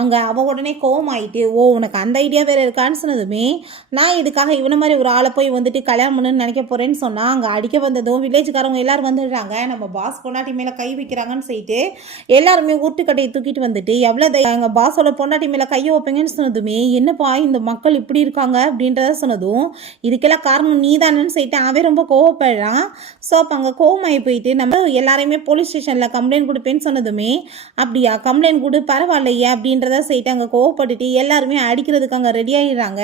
அங்கே அவள் உடனே கோவம் ஆகிட்டு ஓ உனக்கு அந்த ஐடியா வேறு இருக்கான்னு சொன்னதுமே நான் இதுக்காக இவனை மாதிரி ஒரு ஆளை போய் வந்துட்டு கல்யாணம் பண்ணுன்னு நினைக்க போகிறேன்னு சொன்னால் அங்கே அடிக்க வந்ததும் வில்லேஜ்காரவங்க எல்லாரும் வந்துடுறாங்க, நம்ம பாஸ் பொண்டாட்டி மேலே கை வைக்கிறாங்கன்னு சொல்லிட்டு எல்லாருமே ஊட்டுக்கட்டையை தூக்கிட்டு வந்துட்டு எவ்வளோ எங்கள் பாஸோட பொண்டாட்டி மேலே கையை வைப்பீங்கன்னு சொன்னதுமே என்னப்பா இந்த மக்கள் இப்படி இருக்காங்க அப்படின்றத சொன்னதும் இதுக்கெல்லாம் காரணம் நீ தானேன்னு சொல்லிட்டு அவன் ரொம்ப கோவப்படுறான். ஸோ அப்போ அங்கே கோவமாகி போயிட்டு நம்ம எல்லாரையுமே போலீஸ் ஸ்டேஷனில் கம்ப்ளைண்ட் கொடுப்பேன்னு சொன்னதுமே அப்படியா கம்ப்ளைண்ட் கொடு பரவாயில்லையே அப்படின்றத சொல்லிட்டு அங்கே கோவப்பட்டுட்டு எல்லாருமே அடிக்கிறதுக்கு அங்கே ரெடி ஆகிடுறாங்க.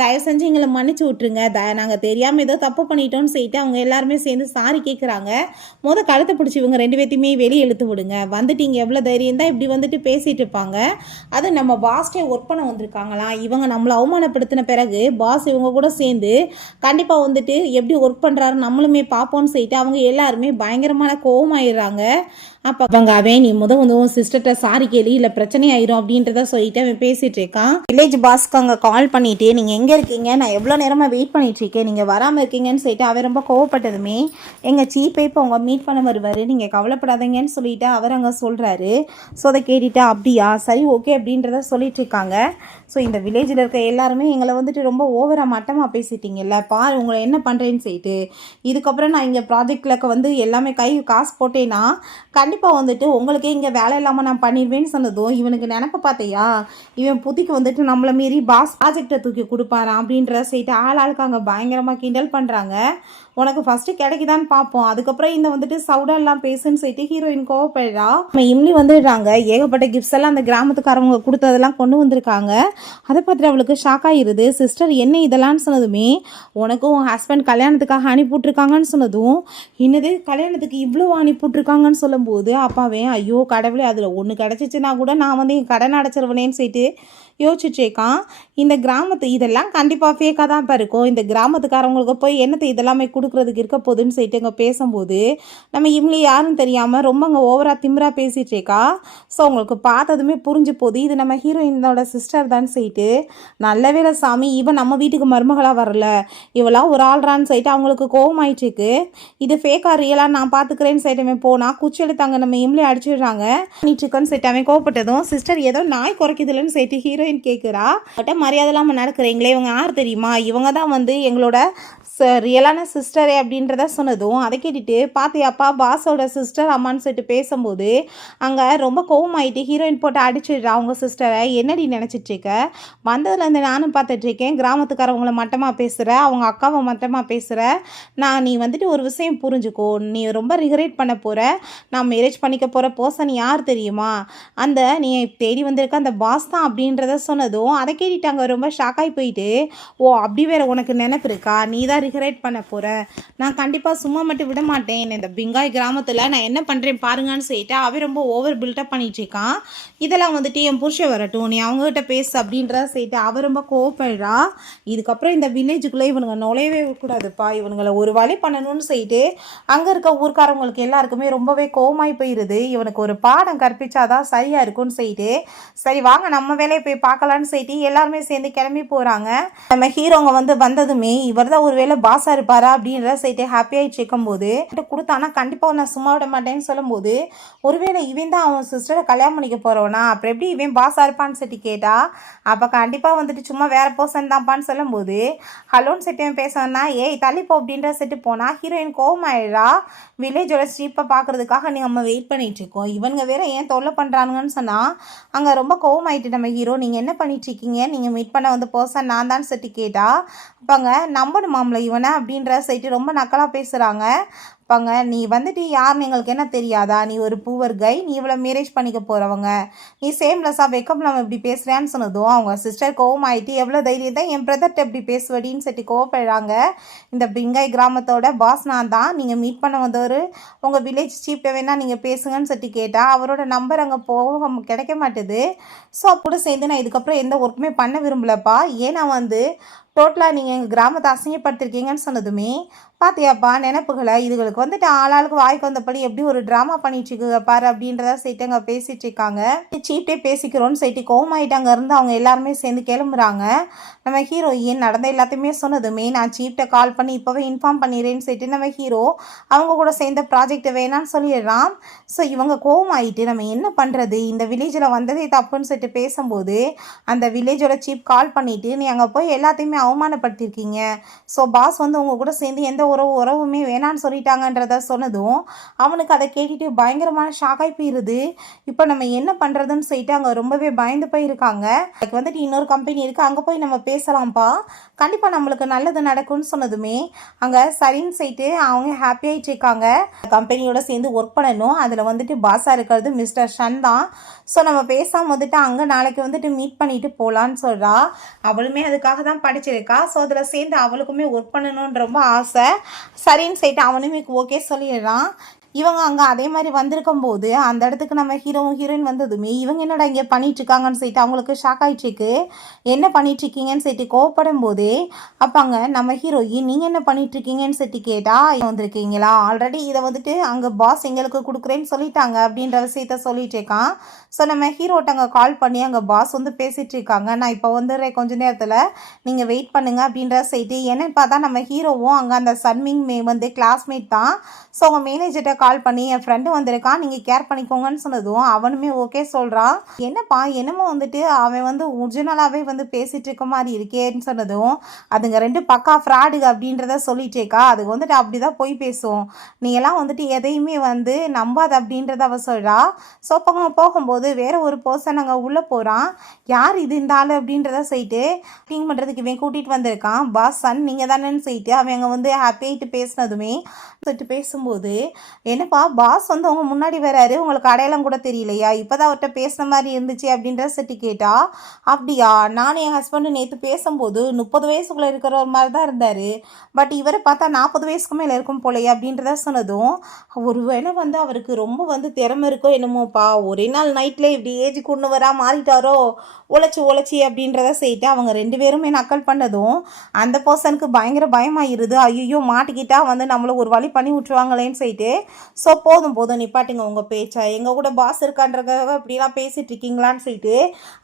தயவு செஞ்சு எங்களை மன்னிச்சு விட்ருங்க, நாங்கள் தெரியாமல் ஏதோ தப்பு பண்ணிட்டோம்னு சொல்லிட்டு அவங்க எல்லாருமே சேர்ந்து சாரி கேட்குறாங்க. கழுத்தை பிடிச்சி இவங்க 2 பேத்தையுமே வெளியே இழுத்து விடுங்க, வந்துட்டு இங்கே எவ்வளோ தைரியம் தான் இப்படி வந்துட்டு பேசிகிட்டு இருப்பாங்க. அது நம்ம பாஸ்டே ஒர்க் பண்ண வந்திருக்காங்களாம். இவங்க நம்மளை அவமானப்படுத்தின பிறகு பாஸ் இவங்க கூட சேர்ந்து கண்டிப்பாக வந்துட்டு எப்படி ஒர்க் பண்ணுறாரு நம்மளுமே பார்ப்போம்னு சொல்லிட்டு அவங்க எல்லாருமே பயங்கரமான கோவமாயிடுறாங்க. அப்போ அவங்க அவன் நீ வந்து உன் சிஸ்டர்கிட்ட சாரி கேளு இல்லை பிரச்சனை ஆயிரும் அப்படின்றத சொல்லிட்டு அவன் பேசிகிட்டு இருக்கான். வில்லேஜ் பாஸ்க்கு அங்கே கால் பண்ணிவிட்டு நீங்கள் எங்கே இருக்கீங்க, நான் எவ்வளோ நேரமாக வெயிட் பண்ணிட்டு இருக்கேன், நீங்கள் வராமல் இருக்கீங்கன்னு சொல்லிட்டு அவன் ரொம்ப கோவப்பட்டதுமே எங்கள் சீப்பை இப்போ அவங்க மீட் பண்ண வருவார், நீங்கள் கவலைப்படாதீங்கன்னு சொல்லிட்டு அவர் அங்கே சொல்கிறாரு. ஸோ அதை கேட்டுட்டு அப்படியா சரி ஓகே அப்படின்றத சொல்லிட்டு இருக்காங்க. ஸோ இந்த வில்லேஜில் இருக்க எல்லாருமே எங்களை வந்துட்டு ரொம்ப ஓவராக மட்டமாக பேசிட்டீங்கல்ல, பாரு உங்களை என்ன பண்ணுறேன்னு சொல்லிட்டு, இதுக்கப்புறம் நான் இங்கே ப்ராஜெக்டில் வந்து எல்லாமே காசு போட்டேன்னா கண்டிப்பாக வந்துட்டு உங்களுக்கே இங்கே வேலை இல்லாமல் நான் பண்ணிடுவேன்னு சொன்னதும் இவனுக்கு நினப்ப பார்த்தையா, இவன் புத்திக்கு வந்துட்டு நம்மளை மீறி பாஸ் ப்ராஜெக்டை தூக்கி கொடுப்பாரான் அப்படின்ற சொல்லிட்டு ஆளுக்கு அங்கே பயங்கரமாக கிண்டல் பண்ணுறாங்க. உனக்கு ஃபஸ்ட்டு கிடைக்குதான்னு பார்ப்போம், அதுக்கப்புறம் இந்த வந்துட்டு சவுடாலாம் பேசுன்னு சொல்லிட்டு ஹீரோயின் கோவப்படுறா. நம்ம இம்லி வந்துடுறாங்க. ஏகப்பட்ட கிஃப்ட்ஸ் எல்லாம் அந்த கிராமத்துக்காரவங்க கொடுத்ததெல்லாம் கொண்டு வந்திருக்காங்க. அதை பார்த்துட்டு அவளுக்கு ஷாக் ஆகிருது. சிஸ்டர் என்ன இதெல்லாம் சொன்னதுமே உனக்கும் உன் ஹஸ்பண்ட் கல்யாணத்துக்காக அனுப்பிவிட்ருக்காங்கன்னு சொன்னதும் என்னது கல்யாணத்துக்கு இவ்வளோ அனுப்பிவிட்ருக்காங்கன்னு சொல்லும்போது அப்பாவே ஐயோ கடவுளே அதில் ஒன்று கிடச்சிச்சுன்னா கூட நான் வந்து என் கடன் அடைச்சிருவனேன்னு சொல்லிட்டு யோசிச்சுட்ருக்கான். இந்த கிராமத்து இதெல்லாம் கண்டிப்பாக ஃபேக்காக தான் இப்போ இருக்கும், இந்த கிராமத்துக்காரவங்களுக்கு போய் என்னத்தை இதெல்லாமே கொடுக்குறதுக்கு இருக்க போகுதுன்னு சொல்லிட்டு அங்கே பேசும்போது நம்ம இம்லி யாரும் தெரியாமல் ரொம்ப அங்கே ஓவராக திமிராக பேசிகிட்ருக்கா. ஸோ அவங்களுக்கு பார்த்ததுமே புரிஞ்சு போகுது இது நம்ம ஹீரோயினோட சிஸ்டர் தான் சொல்லிட்டு. நல்ல வேளை சாமி இவன் நம்ம வீட்டுக்கு மருமகளாக வரல, இவளாம் ஒரு ஆள்றான்னு சொல்லிட்டு அவங்களுக்கு கோவமாயிட்டுருக்கு. இது ஃபேக்காக ரியலாக நான் பார்த்துக்கிறேன்னு சொல்லிட்டு போனால் குச்சி எடுத்தாங்க நம்ம இம்லி அடிச்சிடுறாங்க. நீட்டுக்குன்னு சொல்லிட்டு அவன் கோவப்பட்டதும் சிஸ்டர் ஏதோ நாய் குறைக்குதுலன்னு சொல்லிட்டு ஹீரோயின் கேட்குறா. பட்ட மரியாதை இல்லாமல் நடக்கிறீங்களே, இவங்க யார் தெரியுமா, இவங்க தான் வந்து எங்களோட ரியலான சிஸ்டரே அப்படின்றத சொன்னதும் அதை கேட்டுட்டு பார்த்தியாப்பா பாஸோட சிஸ்டர் அம்மான்னு சொல்லிட்டு பேசும்போது அங்கே ரொம்ப கோவமாயிட்டு ஹீரோயின் போட்டு அடிச்சிடுறா அவங்க சிஸ்டரை. என்னடி நினச்சிட்ருக்க, வந்ததுலேருந்து நானும் பார்த்துட்ருக்கேன் கிராமத்துக்காரவங்களை மட்டமாக பேசுகிற, அவங்க அக்காவை மட்டமாக பேசுகிற, நீ வந்துட்டு ஒரு விஷயம் புரிஞ்சுக்கோ, நீ ரொம்ப ரிகரேட் பண்ண போகிற, நான் மேரேஜ் பண்ணிக்க போகிற பர்சன் யார் தெரியுமா, அந்த நீ தேடி வந்திருக்க அந்த பாஸ் தான் அப்படின்றத சொன்னதும் அதை கேட்டுட்டு அங்கே ரொம்ப ஷாக்காகி போயிட்டு ஓ அப்படி வேற உனக்கு நினைப்பு இருக்கா, நீ தான் ரிகரேட் பண்ண போகிறேன், நான் கண்டிப்பாக சும்மா மட்டும் விட மாட்டேன், இந்த பிங்காய் கிராமத்தில் நான் என்ன பண்ணுறேன் பாருங்கன்னு சொல்லிட்டு அவன் ரொம்ப ஓவர் பில்டப் பண்ணிட்டு இருக்கான். இதெல்லாம் வந்துட்டு என் புருஷன் வரட்டும் நீ அவங்ககிட்ட பேசு அப்படின்றத சொல்லிட்டு அவர் ரொம்ப கோவப்படுறா. இதுக்கப்புறம் இந்த வில்லேஜுக்குள்ளே இவனுங்க நுழையவே கூடாதுப்பா, இவனுங்களை ஒரு வழி பண்ணணும்னு சொல்லிட்டு அங்கே இருக்க ஊர்க்காரவங்களுக்கு எல்லாருக்குமே ரொம்பவே கோவமாய் போயிடுது. இவனுக்கு ஒரு பாடம் கற்பிச்சாதான் சரியாக இருக்கும்னு சொல்லிட்டு சரி வாங்க நம்ம வேலையை போய் பார்க்கலான்னு சொல்லிட்டு எல்லாருமே சேர்ந்து கிளம்பி போகிறாங்க. நம்ம ஹீரோங்க வந்ததுமே இவர் தான் ஒரு வேளை பாஸாக இருப்பாரா அப்படின்ற சைட்டை ஹாப்பியாகிட்டு இருக்கும்போது கொடுத்தானா கண்டிப்பாக நான் சும்மா விட மாட்டேன்னு சொல்லும்போது ஒருவேளை இவன் தான் அவன் சிஸ்டரை கல்யாணம் பண்ணிக்க போகிறவனா, அப்புறம் எப்படி இவன் பாஸாக இருப்பான்னு சொல்லி கேட்டா அப்போ கண்டிப்பாக வந்துட்டு சும்மா வேறு பர்சன் தான்ப்பான்னு சொல்லும்போது ஹலோன்னு செட்டு பேசணும்னா ஏய் தள்ளிப்போ அப்படின்ற செட்டு போனால் ஹீரோயின் கோவமாயிடுறா. வில்லேஜோட ஸ்ட்ரீப்பை பார்க்குறதுக்காக நம்ம வெயிட் பண்ணிட்டு இருக்கோம், இவங்க வேற ஏன் தொல்லை பண்ணுறானுங்கன்னு சொன்னால் அங்கே ரொம்ப கோவமாயிட்டு நம்ம ஹீரோ நீங்கள் என்ன பண்ணிட்டுருக்கீங்க, நீங்கள் மீட் பண்ண வந்து பர்சன் நான் தான் செட்டு கேட்டா அப்பாங்க நம்பணுமாம்ல இவனை அப்படின்ற சைட்டு ரொம்ப நக்கலாக பேசுகிறாங்க. பாங்க நீ வந்துட்டு யாருன்னு எங்களுக்கு என்ன தெரியாதா, நீ ஒரு பூவர் கை, நீ இவ்வளோ மேரேஜ் பண்ணிக்க போகிறவங்க, நீ சேம்லெஸ்ஸாக வெக்கம் நம்ம இப்படி பேசுகிறேன்னு சொன்னதும் அவங்க சிஸ்டர் கோவமாயிட்டு எவ்வளோ தைரியம் தான் என் பிரதர்கிட்ட இப்படி பேசுவடின்னு சொல்லி கோவப்படுறாங்க. இந்த பிங்காய் கிராமத்தோட பாஸ் நான் தான், நீங்கள் மீட் பண்ண வந்தவர் உங்கள் வில்லேஜ் சீஃப்ட்ட வேணால் நீங்கள் பேசுங்கன்னு சொல்லி கேட்டால் அவரோட நம்பர் அங்கே போக கிடைக்க மாட்டுது. ஸோ அப்படி சேர்ந்து நான் இதுக்கப்புறம் எந்த ஒர்க்குமே பண்ண விரும்பலப்பா, ஏன்னா டோட்டலாக நீங்கள் எங்கள் கிராமத்தை அசிங்கப்படுத்திருக்கீங்கன்னு சொன்னதுமே பார்த்தியாப்பா நினைப்புகளை இதுகளுக்கு வந்துட்டு ஆளாளுக்கு வாய்க்கு வந்தபடி எப்படி ஒரு ட்ராமா பண்ணிட்டுருக்கு பாரு அப்படின்றத சைட்டு அங்கே பேசிகிட்டு இருக்காங்க. சீப்டே பேசிக்கிறோன்னு சைட்டு கோவமாயிட்டு அங்கே இருந்து அவங்க எல்லாருமே சேர்ந்து கிளம்புறாங்க. நம்ம ஹீரோயின் நடந்த எல்லாத்தையுமே சொன்னதுமே நான் சீப்டை கால் பண்ணி இப்போவே இன்ஃபார்ம் பண்ணிடுறேன்னு சொல்லிட்டு நம்ம ஹீரோ அவங்க கூட சேர்ந்த ப்ராஜெக்டை வேணான்னு சொல்லிடுறான். ஸோ இவங்க கோவமாயிட்டு நம்ம என்ன பண்ணுறது, இந்த வில்லேஜில் வந்ததே தப்புன்னு சொல்லிட்டு பேசும்போது அந்த வில்லேஜோட சீப் கால் பண்ணிவிட்டு நீ அங்கே போய் எல்லாத்தையுமே அவமானப்படுத்தியிருக்கீங்க, ஸோ பாஸ் உங்க கூட சேர்ந்து எந்த உறவுமே வேணான்னு சொல்லிட்டாங்கன்றத சொன்னதும் அவனுக்கு அதை கேட்டுட்டு பயங்கரமான ஷாக்காய் போயிடுது. இப்போ நம்ம என்ன பண்ணுறதுன்னு சொல்லிட்டு அங்கே ரொம்பவே பயந்து போயிருக்காங்க. அதுக்கு வந்துட்டு இன்னொரு கம்பெனி இருக்குது அங்கே போய் நம்ம பேசலாம்ப்பா, கண்டிப்பாக நம்மளுக்கு நல்லது நடக்கும்னு சொன்னதுமே அங்கே சரின்னு சொல்லிட்டு அவங்க ஹாப்பியாகிட்டு இருக்காங்க. கம்பெனியோட சேர்ந்து ஒர்க் பண்ணணும், அதில் வந்துட்டு பாஸாக இருக்கிறது மிஸ்டர் ஷன் தான். ஸோ நம்ம பேசாமல் வந்துட்டு அங்கே நாளைக்கு வந்துட்டு மீட் பண்ணிட்டு போகலான்னு சொல்கிறா. அவளுமே அதுக்காக தான் படிச்சிருக்கா. பிடிச்சிருக்கா. ஸோ அதில் சேர்ந்து அவளுக்குமே ஒர்க் பண்ணணுன்ற ரொம்ப ஆசை. சரின்னு சொல்லிட்டு அவனுமே ஓகே சொல்லிடுறான். இவங்க அங்கே அதே மாதிரி வந்திருக்கும் போது அந்த இடத்துக்கு நம்ம ஹீரோயின் வந்ததுமே இவங்க என்னடா இங்கே பண்ணிகிட்ருக்காங்கன்னு சொல்லிட்டு அவங்களுக்கு ஷாக் ஆகிட்டுருக்கு. என்ன பண்ணிகிட்ருக்கீங்கன்னு சொல்லிட்டு கோவப்படும் போதே அப்பாங்க நம்ம ஹீரோயின் நீங்கள் என்ன பண்ணிகிட்ருக்கீங்கன்னு சொல்லிட்டு கேட்டால் வந்திருக்கீங்களா, ஆல்ரெடி இதை வந்துட்டு அங்கே பாஸ் எங்களுக்கு கொடுக்குறேன்னு சொல்லிட்டாங்க அப்படின்ற விஷயத்த சொல்லிட்டு இருக்கான். ஸோ நம்ம ஹீரோட்ட அங்கே கால் பண்ணி அங்கே பாஸ் வந்து பேசிகிட்டு இருக்காங்க. நான் இப்போ வந்துடுறேன் கொஞ்ச நேரத்தில், நீங்கள் வெயிட் பண்ணுங்கள் அப்படின்ற செய்தி. என்னன்னு பார்த்தா நம்ம ஹீரோவும் அங்கே அந்த சன்மிங் வந்து கிளாஸ்மேட் தான். ஸோ அவங்க மேனேஜர்கிட்ட கால் பண்ணி என் ஃப்ரெண்டு வந்திருக்கான், நீங்கள் கேர் பண்ணிக்கோங்கன்னு சொன்னதும் அவனுமே ஓகே சொல்கிறான். என்னப்பா என்னமோ வந்துட்டு அவன் வந்து ஒரிஜினலாகவே வந்து பேசிகிட்டு இருக்க மாதிரி இருக்கேன்னு சொன்னதும் அதுங்க ரெண்டு பக்கா ஃப்ராடுங்க அப்படின்றத சொல்லிட்டேக்கா. அது வந்துட்டு அப்படி தான் போய் பேசும், நீ எல்லாம் வந்துட்டு எதையுமே வந்து நம்பாத அப்படின்றத அவ சொல்கிறா. ஸோ போகும்போது வேற ஒரு பர்சன் அங்கே உள்ளே போகிறான். யார் இது இந்த ஆள் அப்படின்றத சொல்லிட்டு டீம் பண்ணுறதுக்கு இவன் கூட்டிகிட்டு வந்திருக்கான். பாஸ் சன் நீங்கள் தானேன்னு சொல்லிட்டு அவன் அங்கே வந்து ஹாப்பியாகிட்டு பேசினதுமே சொல்லிட்டு பேசும்போது என்னப்பா பாஸ் வந்து அவங்க முன்னாடி வராரு, உங்களுக்கு அடையாளம் கூட தெரியலையா, இப்போதான் அவர்கிட்ட பேசுன மாதிரி இருந்துச்சு அப்படின்ற செட்டி கேட்டா. அப்படியா, நானும் என் ஹஸ்பண்டு நேற்று பேசும்போது 30 வயசுக்குள்ளே இருக்கிற ஒரு மாதிரி தான் இருந்தார், பட் இவரை பார்த்தா 40 வயசுக்கு மேலே இருக்கும் போலையே அப்படின்றத சொன்னதும் ஒரு வேளை வந்து அவருக்கு ரொம்ப வந்து திறமை இருக்கோ என்னமோப்பா, ஒரே நாள் நைட்டில் இப்படி ஏஜ் கொண்டு வரா மாறிட்டாரோ, உழைச்சி அப்படின்றத செய்யிட்டு அவங்க ரெண்டு பேருமே நக்கல் பண்ணதும் அந்த பர்சனுக்கு பயங்கர பயமாயிருது. ஐயோ மாட்டிக்கிட்டா வந்து நம்மளை ஒரு வழி பண்ணி விட்டுருவாங்களேன்னு சொல்லிட்டு. ஸோ போதும் நிப்பாட்டுங்க உங்கள் பேச்சா, எங்கள் கூட பாஸ் இருக்கான்றக்காக இப்படிலாம் பேசிகிட்டு இருக்கீங்களான்னு சொல்லிட்டு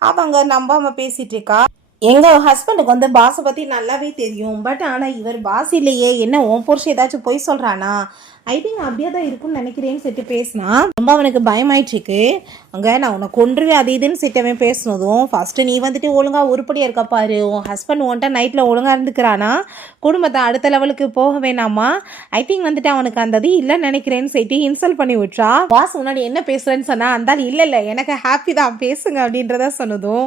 அவங்க நம்பாமல் பேசிகிட்டு இருக்கா. எங்கள் ஹஸ்பண்டுக்கு வந்து பாஸை பற்றி நல்லாவே தெரியும், பட் ஆனால் இவர் பாஸ் இல்லையே, என்ன உன் புருஷன் ஏதாச்சும் பொய் சொல்கிறானா, ஐ திங்க் அப்படியே தான் இருக்குன்னு நினைக்கிறேன்னு சொல்லிட்டு பேசினா ரொம்ப அவனுக்கு பயமாயிட்டுருக்கு. அங்கே நான் உன்னை கொன்றுவேன் அது இதுன்னு சிட்டவன் பேசினதும் ஃபஸ்ட்டு நீ வந்துட்டு ஒழுங்காக உருப்படியாக இருக்கா பாரு, உன் ஹஸ்பண்ட் உன்ட்ட நைட்டில் ஒழுங்காக இருந்துக்கிறானா, குடும்பத்தை அடுத்த லெவலுக்கு போக வேணாமா, ஐ திங்க் வந்துட்டு அவனுக்கு அந்த இது இல்லைன்னு நினைக்கிறேன்னு சொல்லிட்டு இன்சல்ட் பண்ணி விட்றா. பாஸ் முன்னாடி என்ன பேசுகிறேன்னு சொன்னால் அந்த இல்லை எனக்கு ஹாப்பி தான் பேசுங்க அப்படின்றத சொன்னதும்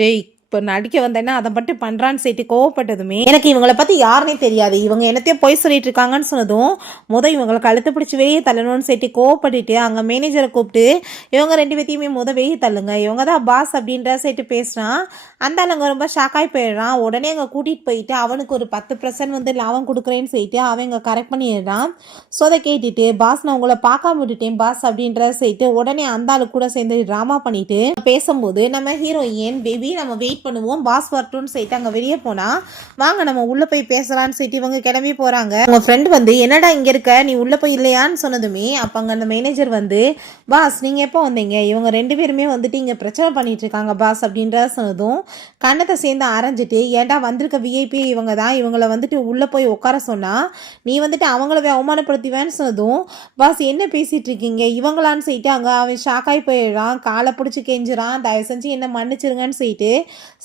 டேய் இப்போ நடிக்க வந்தேன்னா அதை மட்டும் பண்ணுறான்னு சொல்லிட்டு கோவப்பட்டதுமே எனக்கு இவங்களை பற்றி யாருனே தெரியாது, இவங்க என்னத்தையும் போய் சொல்லிட்டு இருக்காங்கன்னு சொன்னதும் இவங்களை கழுத்து பிடிச்சி வெளியே தள்ளணும்னு சொல்லிட்டு கோவப்பட்டுட்டு அங்கே மேனேஜரை கூப்பிட்டு இவங்க ரெண்டு பேத்தையுமே வெளியே தள்ளுங்க, இவங்க தான் பாஸ் அப்படின்ற சொல்லிட்டு பேசுகிறான். அந்த ஆளுங்க ரொம்ப ஷாக்காகி போயிடுறான். உடனே அங்கே கூட்டிகிட்டு போயிட்டு அவனுக்கு ஒரு 10% வந்து லாபம் கொடுக்குறேன்னு சொல்லிட்டு அவன் இங்கே கரெக்ட் பண்ணிடுறான். ஸோ அதை கேட்டுட்டு பாஸ் நான் உங்களை பார்க்காம விட்டுட்டேன் பாஸ் அப்படின்ற சொல்லிட்டு உடனே அந்த ஆளு கூட சேர்ந்து ட்ராமா பண்ணிட்டு பேசும்போது நம்ம ஹீரோயின் பேபி நம்ம வெயிட் பண்ணுவோம் பாஸ் வரட்டும்னு சொல்லிட்டு அங்கே வெளியே போனால் வாங்க நம்ம உள்ளே போய் பேசலான்னு சொல்லிட்டு இவங்க கிளம்பி போகிறாங்க. உங்கள் ஃப்ரெண்டு வந்து என்னடா இங்கே இருக்க நீ உள்ளே போய் இல்லையான்னு சொன்னதுமே அப்போ அங்கே அந்த மேனேஜர் வந்து பாஸ் நீங்கள் எப்போ வந்தீங்க, இவங்க ரெண்டு பேருமே வந்துட்டு இங்கே பிரச்சனை பண்ணிட்டு இருக்காங்க பாஸ் அப்படின்ற சொன்னதும் கண்ணத்தை சேர்ந்து அரைஞ்சிட்டு ஏன்டா வந்திருக்க விஐபி இவங்க தான், இவங்கள வந்துட்டு உள்ளே போய் உட்கார சொன்னால் நீ வந்துட்டு அவங்கள அவமானப்படுத்துவேன்னு சொன்னதும் பாஸ் என்ன பேசிகிட்டு இருக்கீங்க இவங்களான்னு சொல்லிட்டு அங்கே அவன் ஷாக்காகி போயிடுறான். காலை பிடிச்சி கெஞ்சுறான், தயவு செஞ்சு என்ன மன்னிச்சிருங்கன்னு சொல்லிட்டு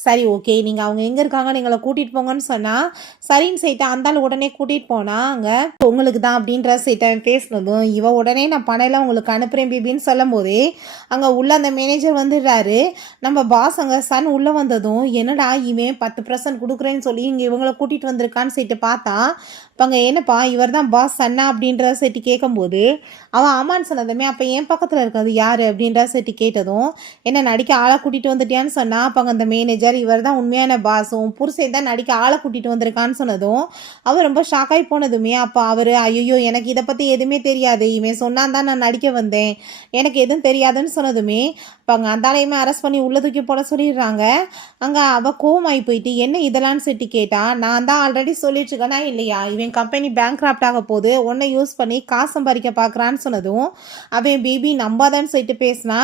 சரி ஓகே நீங்கள் அவங்க எங்கே இருக்காங்கன்னு எங்களை கூட்டிகிட்டு போங்கன்னு சொன்னால் சரின்னு சொல்லிட்டு அந்த உடனே கூட்டிகிட்டு போனால் அங்கே உங்களுக்கு தான் அப்படின்ற சொல்லிட்டு அவன் பேசினதும் இவ உடனே நான் பணையெல்லாம் உங்களுக்கு அனுப்புகிறேன் பேபின்னு சொல்லும் போதே அங்கே உள்ள அந்த மேனேஜர் வந்துடுறாரு. நம்ம பாஸ் அங்கே சன் உள்ளே வந்ததும் என்னடா இவன் 10% கொடுக்குறேன்னு சொல்லி இங்கே இவங்கள கூட்டிகிட்டு வந்திருக்கான்னு சொல்லிட்டு பார்த்தா இப்போ அங்கே என்னப்பா இவர் தான் பாஸ் சன்னா அப்படின்ற செட்டு கேட்கும்போது அவன் ஆமான்னு சொன்னதுமே அப்போ என் பக்கத்தில் இருக்கிறது யார் அப்படின்ற செட்டு கேட்டதும் என்ன நடிக்க ஆளை கூட்டிகிட்டு வந்துட்டியான்னு சொன்னால் அப்போ அங்கே அந்த மேனேஜர் இவர் தான் உண்மையான பாஸும் புருஷன் தான் நடிக்க ஆளை கூட்டிகிட்டு வந்திருக்கான்னு சொன்னதும் அவர் ரொம்ப ஷாக்காகி போனதுமே அப்போ அவர் ஐயோ எனக்கு இதை பற்றி எதுவுமே தெரியாது, இவன் சொன்னான் தான் நான் நடிக்க வந்தேன், எனக்கு எதுவும் தெரியாதுன்னு சொன்னதுமே இப்போ அங்கே அந்தாலையுமே அரெஸ்ட் பண்ணி உள்ள தூக்கி போட சொல்லிடுறாங்க. அங்கே அவள் கோவமாகி போயிட்டு என்ன இதெல்லாம் செட்டு கேட்டா நான் தான் ஆல்ரெடி சொல்லிட்டு இருக்கேனா இல்லையா, இவன் கம்பெனி பேங்க் கிராப்ட் ஆக போது உன்னை யூஸ் பண்ணி காசு சம்பாதிக்க பார்க்குறான்னு சொன்னதும் அவன் பேபி நம்பாதான்னு சொல்லிட்டு பேசினா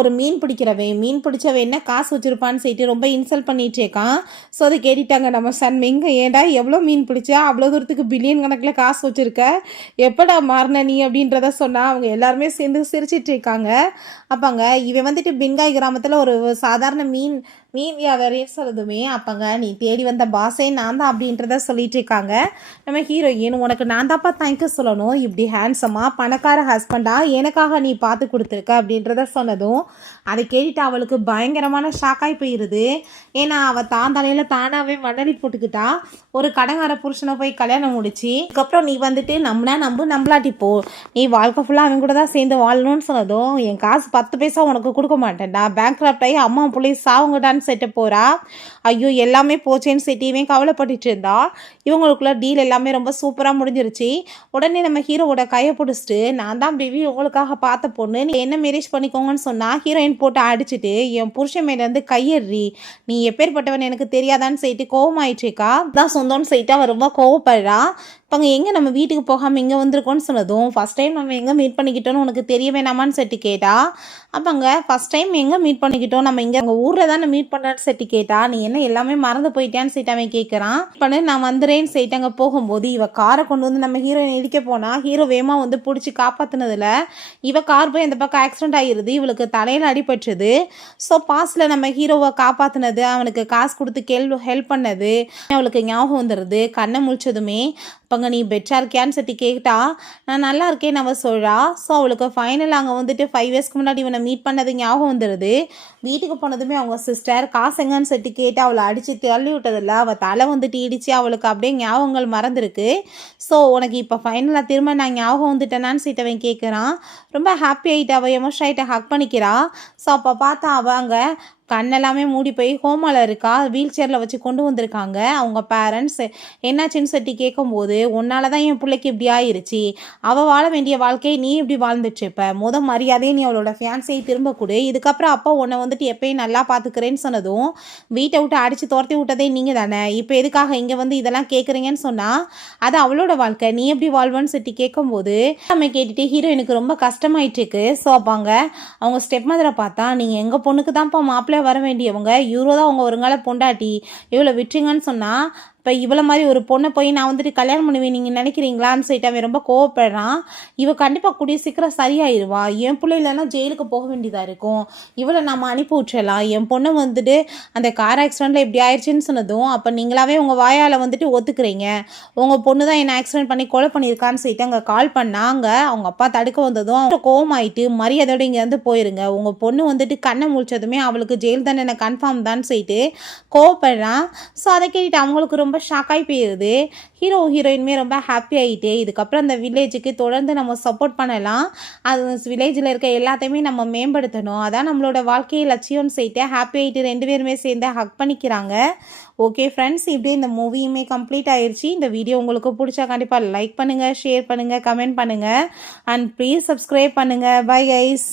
ஒரு மீன் பிடிச்சவன் என்ன காசு வச்சிருப்பான்னு சொல்லிட்டு ரொம்ப இன்சல்ட் பண்ணிட்டு இருக்கான். ஸோ அதை கேட்டுட்டாங்க நம்ம சன்மிங் ஏண்டா எவ்வளோ மீன் பிடிச்சா அவ்வளோ தூரத்துக்கு பில்லியன் கணக்கில் காசு வச்சிருக்க, எப்படா மாறின நீ அப்படின்றத சொன்னால் அவங்க எல்லாருமே சேர்ந்து சிரிச்சிட்டு இருக்காங்க. அப்பாங்க இவன் வந்துட்டு பின்காய் கிராமத்தில் ஒரு சாதாரண மீன் வியாபாரின்னு சொல்லுதுமே அப்பங்க நீ தேடி வந்த பாஸே நான் தான் அப்படின்றத சொல்லிட்டு இருக்காங்க. நம்ம ஹீரோயின் உனக்கு நான் தான்ப்பா தேங்க்யூ சொல்லணும், இப்படி ஹேண்ட்ஸமாக பணக்கார ஹஸ்பண்டாக எனக்காக நீ பார்த்து கொடுத்துருக்க அப்படின்றத சொன்னதும் அதை கேட்டுட்டு அவளுக்கு பயங்கரமான ஷாக்காகி போயிடுது. ஏன்னா அவள் தலையில் தானாகவே மணலி போட்டுக்கிட்டா ஒரு கடங்கார புருஷனை போய் கல்யாணம் முடிச்சு அதுக்கப்புறம் நீ வந்துட்டு நம்பலாட்டி போ, நீ வாழ்க்கை ஃபுல்லாக அவன் கூட தான் சேர்ந்து வாழணும்னு சொன்னதும் என் காசு 10 பைசா உனக்கு கொடுக்க மாட்டேன்டா, பேங்க் கிராப்ட் ஆகி அம்மா பிள்ளை சாவுங்கடான்னு செட்டு போகிறா. ஐயோ எல்லாமே போச்சேன்னு சொல்லிட்டு கவலைப்பட்டுட்டு இருந்தா. இவங்களுக்குள்ள டீல் எல்லாமே ரொம்ப சூப்பராக முடிஞ்சிருச்சு. உடனே நம்ம ஹீரோவோட கையை பிடிச்சிட்டு, நான் தான் பேபி உங்களுக்காக பார்த்த பொண்ணு, நீ என்ன மேரேஜ் பண்ணிக்கோங்கன்னு சொன்னால் ஹீரோயின் போட்டு அடிச்சுட்டு, என் புருஷன் மேலேருந்து கையேறி நீ எப்பேற்பட்டவன் எனக்கு தெரியாதான்னு சொல்லிட்டு கோவமாயிடுச்சேக்கா. தான் சொந்தம்னு சொல்லிட்டு அவன் ரொம்ப கோவப்படுறா. இப்போ எங்கே நம்ம வீட்டுக்கு போகாமல் இங்கே வந்திருக்கோன்னு சொன்னதும், ஃபஸ்ட் டைம் நம்ம எங்கே மீட் பண்ணிக்கிட்டோன்னு உனக்கு தெரிய வேணாமான்னு சொல்லிட்டு கேட்டா. அப்போங்க ஃபஸ்ட் டைம் எங்கே மீட் பண்ணிக்கிட்டோம், நம்ம இங்கே உங்கள் ஊரில் தான் மீட் பண்ணான்னு சொல்லிட்டு கேட்டா. நீ என்ன எல்லாமே மறந்து போயிட்டான்னு சொல்லிட்டு அவன் கேட்குறான். பண்ணு நான் வந்துடுறேன்னு சொல்லிட்டு அங்கே போகும்போது இவ காரை கொண்டு வந்து நம்ம ஹீரோயின் இடிக்க போனால் ஹீரோ வேகமாக வந்து பிடிச்சி காப்பாற்றினதில் இவ கார் போய் அந்த பக்கம் ஆக்சிடென்ட் ஆகிருது. இவளுக்கு தலையில் அடிபட்டுருது. ஸோ பாஸ்டில் நம்ம ஹீரோவை காப்பாற்றினது, அவனுக்கு காசு கொடுத்து ஹெல்ப் பண்ணது அவளுக்கு ஞாபகம் வந்துடுது. கண்ணை முழிச்சதுமே இப்போங்க நீ பெட்டராக இருக்கியான்னு சொல்லி கேட்டா. நான் நல்லா இருக்கேன்னு அவள் சொல்கிறா. ஸோ அவளுக்கு ஃபைனல் அங்கே வந்துட்டு 5 இயர்ஸ்க்கு முன்னாடி இவனை மீட் பண்ணது ஞாபகம் வந்துடுது. வீட்டுக்கு போனதுமே அவங்க சிஸ்டர் காசு எங்கன்னு சொல்லி கேட்டு அவளை அடித்து தள்ளி விட்டதில்ல, அவள் தலை வந்துட்டு இடித்து அவளுக்கு அப்படியே ஞாபகங்கள் மறந்துருக்கு. ஸோ உனக்கு இப்போ ஃபைனலாக திரும்ப நான் ஞாபகம் வந்துட்டேனான்னு சொல்லிட்டு அவன் கேட்குறான். ரொம்ப ஹாப்பி ஆகிட்டு அவள் எமோஷன் ஆகிட்ட ஹக் பண்ணிக்கிறா. ஸோ அப்போ பார்த்தா அவள் அங்கே கண்ணெல்லாமே மூடி போய் ஹோமாவில் இருக்கா. வீல் சேரில் வச்சு கொண்டு வந்திருக்காங்க அவங்க பேரண்ட்ஸ். என்னாச்சுன்னு சொல்லி கேட்கும்போது, உன்னால தான் என் பிள்ளைக்கு இப்படி ஆயிடுச்சு, அவள் வாழ வேண்டிய வாழ்க்கையை நீ இப்படி வாழ்ந்துட்டுருப்ப, மரியாதையை நீ அவளோட ஃபேன்ஸையை திரும்ப கொடு, இதுக்கப்புறம் அப்பா உன்னை வந்துட்டு எப்பயும் நல்லா பார்த்துக்கிறேன்னு சொன்னதும், வீட்டை விட்டு அடித்து துரத்தி விட்டதே நீங்கள் தானே, இப்போ எதுக்காக இங்கே வந்து இதெல்லாம் கேட்குறீங்கன்னு சொன்னால் அது அவளோட வாழ்க்கை, நீ எப்படி வாழ்வான்னு சொல்லி கேட்கும்போது நம்ம கேட்டுட்டு ஹீரோயினுக்கு ரொம்ப கஷ்டமாயிட்டுருக்கு. ஸோ அப்பாங்க அவங்க ஸ்டெப் மதரை பார்த்தா, நீங்கள் எங்கள் பொண்ணுக்கு தான்ப்பா மாப்பிள்ளை வர வேண்டியவங்க, இவரோ தான் அவங்க வருங்கால பொண்டாட்டி, இவ்வளோ விட்டுருங்கன்னு சொன்னால் இப்போ இவ்வளோ மாதிரி ஒரு பொண்ணை போய் நான் வந்துட்டு கல்யாணம் பண்ணுவேன் நீங்கள் நினைக்கிறீங்களான்னு சொல்லிட்டு அவன் ரொம்ப கோவப்படுறான். இவ கண்டிப்பாக கூடிய சீக்கிரம் சரியாயிருவா, என் பிள்ளை இல்லைன்னா ஜெயிலுக்கு போக வேண்டியதாக இருக்கும், இவளை நம்ம அனுப்பி விட்டுறலாம், என் பொண்ணை வந்துட்டு அந்த கார் ஆக்சிடெண்ட்டில் இப்படி ஆயிடுச்சுன்னு சொன்னதும் அப்போ நீங்களாவே உங்கள் வாயால் வந்துட்டு ஒத்துக்கிறீங்க, உங்கள் பொண்ணு தான் என்னை ஆக்சிடென்ட் பண்ணி கொலை பண்ணியிருக்கான்னு சொல்லிட்டு அங்கே கால் பண்ணாங்க. அவங்க அப்பா தடுக்க வந்ததும் கோவமாயிட்டு மரியாதையோடு இங்கேருந்து போயிருங்க, உங்கள் பொண்ணு வந்துட்டு கண்ணை முழிச்சதுமே அவளுக்கு ஜெயில் தானே எனக்கு கன்ஃபார்ம் தான் சொல்லிட்டு கோவப்படுறான். ஸோ அதை கேட்டுட்டு அவங்களுக்கு ரொம்ப ஷாக்காகி போயிடுது. ஹீரோயினுமே ரொம்ப ஹாப்பி ஆகிட்டு இதுக்கப்புறம் அந்த வில்லேஜுக்கு தொடர்ந்து நம்ம சப்போர்ட் பண்ணலாம், அது வில்லேஜில் இருக்க எல்லாத்தையுமே நம்ம மேம்படுத்தணும், அதான் நம்மளோட வாழ்க்கையை லட்சியம்னு சொல்லிட்டு ஹாப்பி ஆகிட்டு 2 பேருமே சேர்ந்து ஹக் பண்ணிக்கிறாங்க. ஓகே ஃப்ரெண்ட்ஸ், இப்படியே இந்த மூவியுமே கம்ப்ளீட் ஆயிடுச்சு. இந்த வீடியோ உங்களுக்கு பிடிச்சா கண்டிப்பாக லைக் பண்ணுங்கள், ஷேர் பண்ணுங்கள், கமெண்ட் பண்ணுங்கள் அண்ட் ப்ளீஸ் சப்ஸ்கிரைப் பண்ணுங்கள். Bye guys.